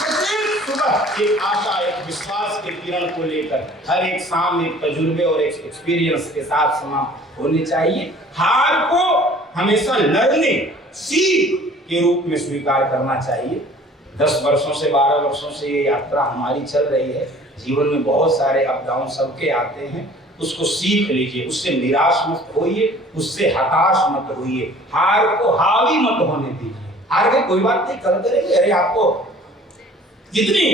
प्रत्येक सुबह एक आशा, एक विश्वास के किरण को लेकर हर एक शाम एक तजुर्बे और एक एक्सपीरियंस के साथ समाप्त होनी चाहिए। हार को हमेशा लड़ने, सीख के रूप में स्वीकार करना चाहिए। 10 वर्षों से 12 वर्षों से ये यात्रा हमारी चल रही है। जीवन में बहुत सारे अप डाउन सबके आते हैं, उसको सीख लीजिए, उससे निराश मत होइए, उससे हताश मत होइए, हार को हावी मत होने दीजिए। हार के कोई बात नहीं, कल करेंगे। अरे आपको कितनी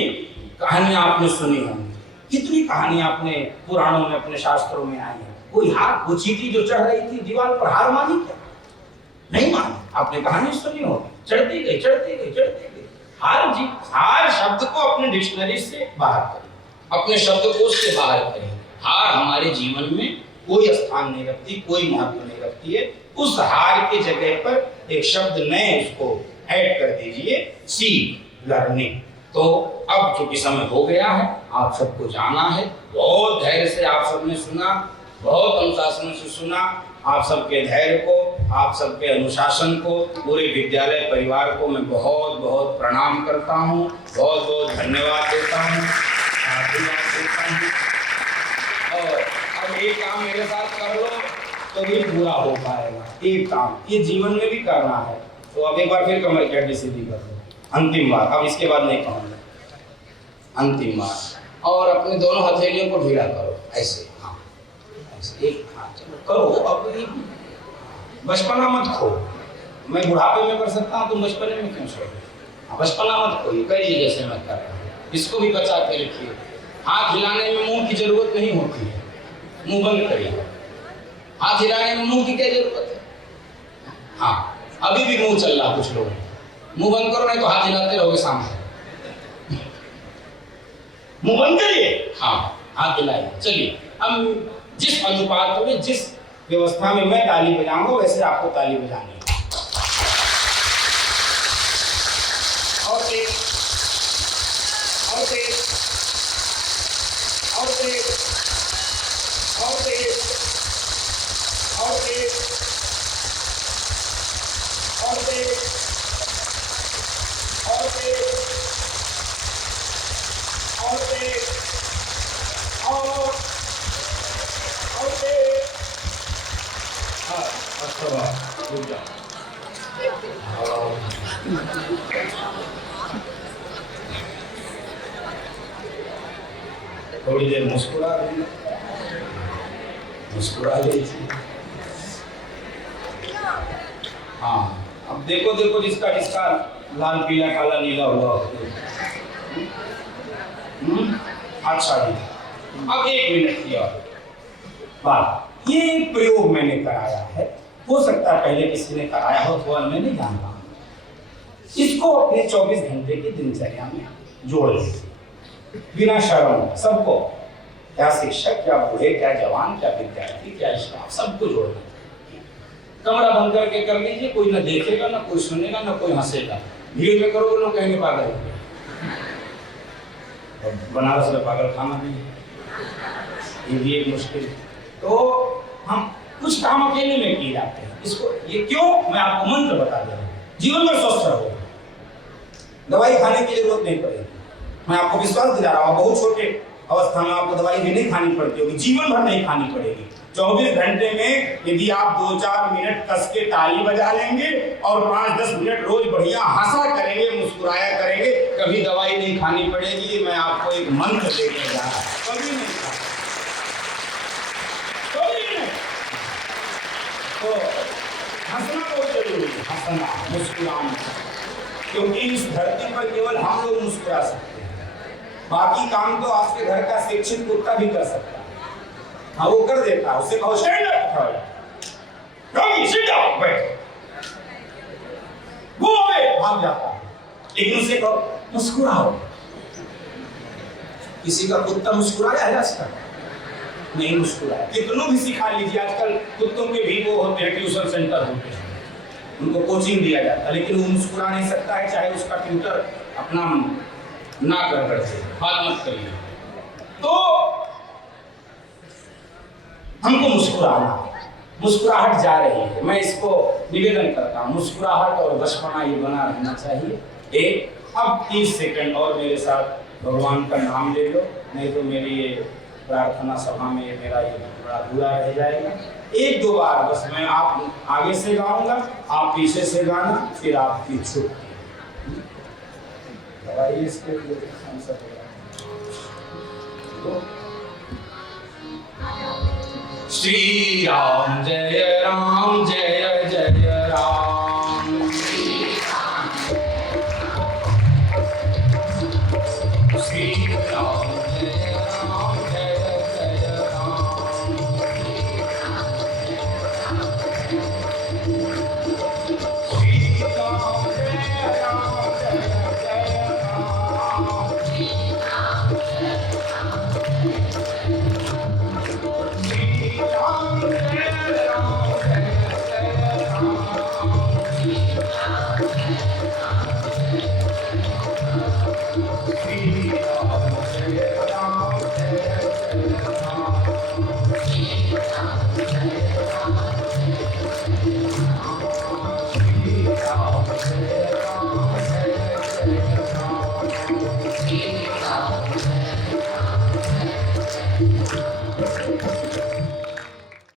कहानियां आपने सुनी होंगी, कितनी कहानियां आपने पुराणों में, अपने शास्त्रों में आई है। कोई हार, वो चींटी जो चढ़ रही थी दीवार पर, हार मानी क्या? नहीं मानी। आपने कहानी सुनी होगी, चढ़ती गई, चढ़ती गई, चढ़ती गई। हार जी, हार शब्द को अपने डिक्शनरी से बाहर करें, अपने शब्दकोश से बाहर करें। हार हमारे जीवन में कोई स्थान नहीं रखती, कोई महत्व नहीं रखती है। उस हार के जगह पर एक शब्द नए उसको ऐड कर दीजिए, सीख, लर्निंग। तो अब चूंकि समय हो गया है, आप सबको जाना है। बहुत धैर्य से आप सबने सुना, बहुत अनुशासन से सुना। आप सबके धैर्य को, आप सबके अनुशासन को, पूरे विद्यालय परिवार को मैं बहुत बहुत प्रणाम करता हूँ, बहुत बहुत धन्यवाद देता हूँ, आशीर्वाद देता हूँ। और अब एक काम मेरे साथ कर लो तो भी पूरा हो पाएगा। एक काम ये जीवन में भी करना है। तो अब एक बार फिर कमर की हड्डी सीधी कर दो, अंतिम बार। अब इसके बाद नहीं कहूँगा, अंतिम बार। और अपने दोनों हथेलियों को ढीला करो, ऐसे। हाँ, ऐसे एक। हाँ, चलो करो। अब बचपना मत खो। मैं बुढ़ापे में कर सकता हूँ, तुम बचपने में क्यों छोड़ो? बचपना मत खोइए, करिए जैसे मैं कर रहा हूँ। इसको भी बचा के रखिए। हाथ हिलाने में मुंह की जरूरत नहीं होती है, मुंह बंद करिए। हाथ हिलाने में मुंह की क्या जरूरत है? हाँ, अभी भी मुंह चल रहा कुछ लोग, मुंह बंद करो, नहीं तो हाथ हिलाते रहोगे सामने। मुंह बंद करिए, हाँ, हाथ हिलाइए। चलिए, अब जिस अनुपात में, जिस व्यवस्था में मैं ताली बजाऊंगा वैसे आपको ताली बजानी है। और तेज, और तेज, और तेज, और तेज, और तेज, और तेज, और तेज, और तेज, और तेज। हाँ, अच्छा, रुक जाओ। थोड़ी देर मुस्कुरा लीजिए, मुस्कुरा लीजिए। हाँ, अब देखो देखो जिसका जिसका लाल पीला काला नीला हुआ हो, अच्छा जी, अब 1 मिनट की और बात। ये एक प्रयोग मैंने कराया है, हो सकता है पहले किसी ने कराया हो तो मैं नहीं जानता। इसको अपने 24 घंटे की दिनचर्या में जोड़ लीजिए, बिना शर्म। सबको, क्या शिक्षक, क्या बूढ़े, क्या जवान, क्या विद्यार्थी, क्या स्टाफ, सबको जोड़ लीजिए। कमरा बंद करके कर लीजिए, कोई ना देखेगा, ना कोई सुनेगा, ना कोई हंसेगा। भीड़ में करोगे लोग कहेंगे पागल हो गया। और बनारस में पागल खाना भी है, ये भी एक मुश्किल। तो हम कुछ काम अकेले में किए जाते हैं। इसको ये क्यों, मैं आपको मंत्र बता दे रहा हूँ। जीवन में स्वस्थ रहो, दवाई खाने की जरूरत नहीं पड़ेगी। मैं आपको विश्वास दिला रहा हूँ, बहुत छोटे अवस्था में आपको दवाई भी नहीं खानी पड़ती होगी, जीवन भर नहीं खानी पड़ेगी। 24 घंटे में यदि आप 2-4 मिनट कस के ताली बजा लेंगे और 5-10 मिनट रोज बढ़िया हंसा करेंगे, मुस्कुराया करेंगे, कभी दवाई नहीं खानी पड़ेगी। मैं आपको एक मंत्र देने जा रहा हूं, कभी नहीं खाना, कभी नहीं। तो हंसना बहुत जरूरी है, हंसना, मुस्कुराना, क्योंकि इस धरती पर केवल हम लोग मुस्कुरा सकते हैं। बाकी काम तो आपके घर का शिक्षित कुत्ता भी कर सकता है। हाँ, वो कर देता है, उससे कहो स्टैंड अप, सिट डाउन, बैठ, वो भाग जाता है। लेकिन उसे कहो मुस्कुराओ। किसी का कुत्ता मुस्कुराया है आज तक? नहीं मुस्कुराया। कितनों भी सिखा लीजिए, आजकल कुत्तों के भी वो होते हैं, ट्यूशन सेंटर होते हैं, उनको कोचिंग दिया जाता है, लेकिन वो मुस्कुरा नहीं सकता है, चाहे उसका ट्यूटर अपना ना कर करके बात मत करिए। तो हमको मुस्कुराना, मुस्कुराहट जा रही है, मैं इसको निवेदन करता हूँ, मुस्कुराहट और बचपना ये बना रहना चाहिए। अब 30 सेकंड और मेरे साथ भगवान का नाम ले लो, नहीं तो मेरी ये प्रार्थना सभा में मेरा ये पूरा अधूरा रह जाएगा। 1-2 बार बस मैं आप आगे से गाऊंगा, आप पीछे से गाना, फिर आपकी छुट्टी। दवाई इसके लिए श्री राम जय राम, जय जय राम। श्री राम जय राम, जय जय राम। श्री राम जय राम, जय जय राम। Thank you.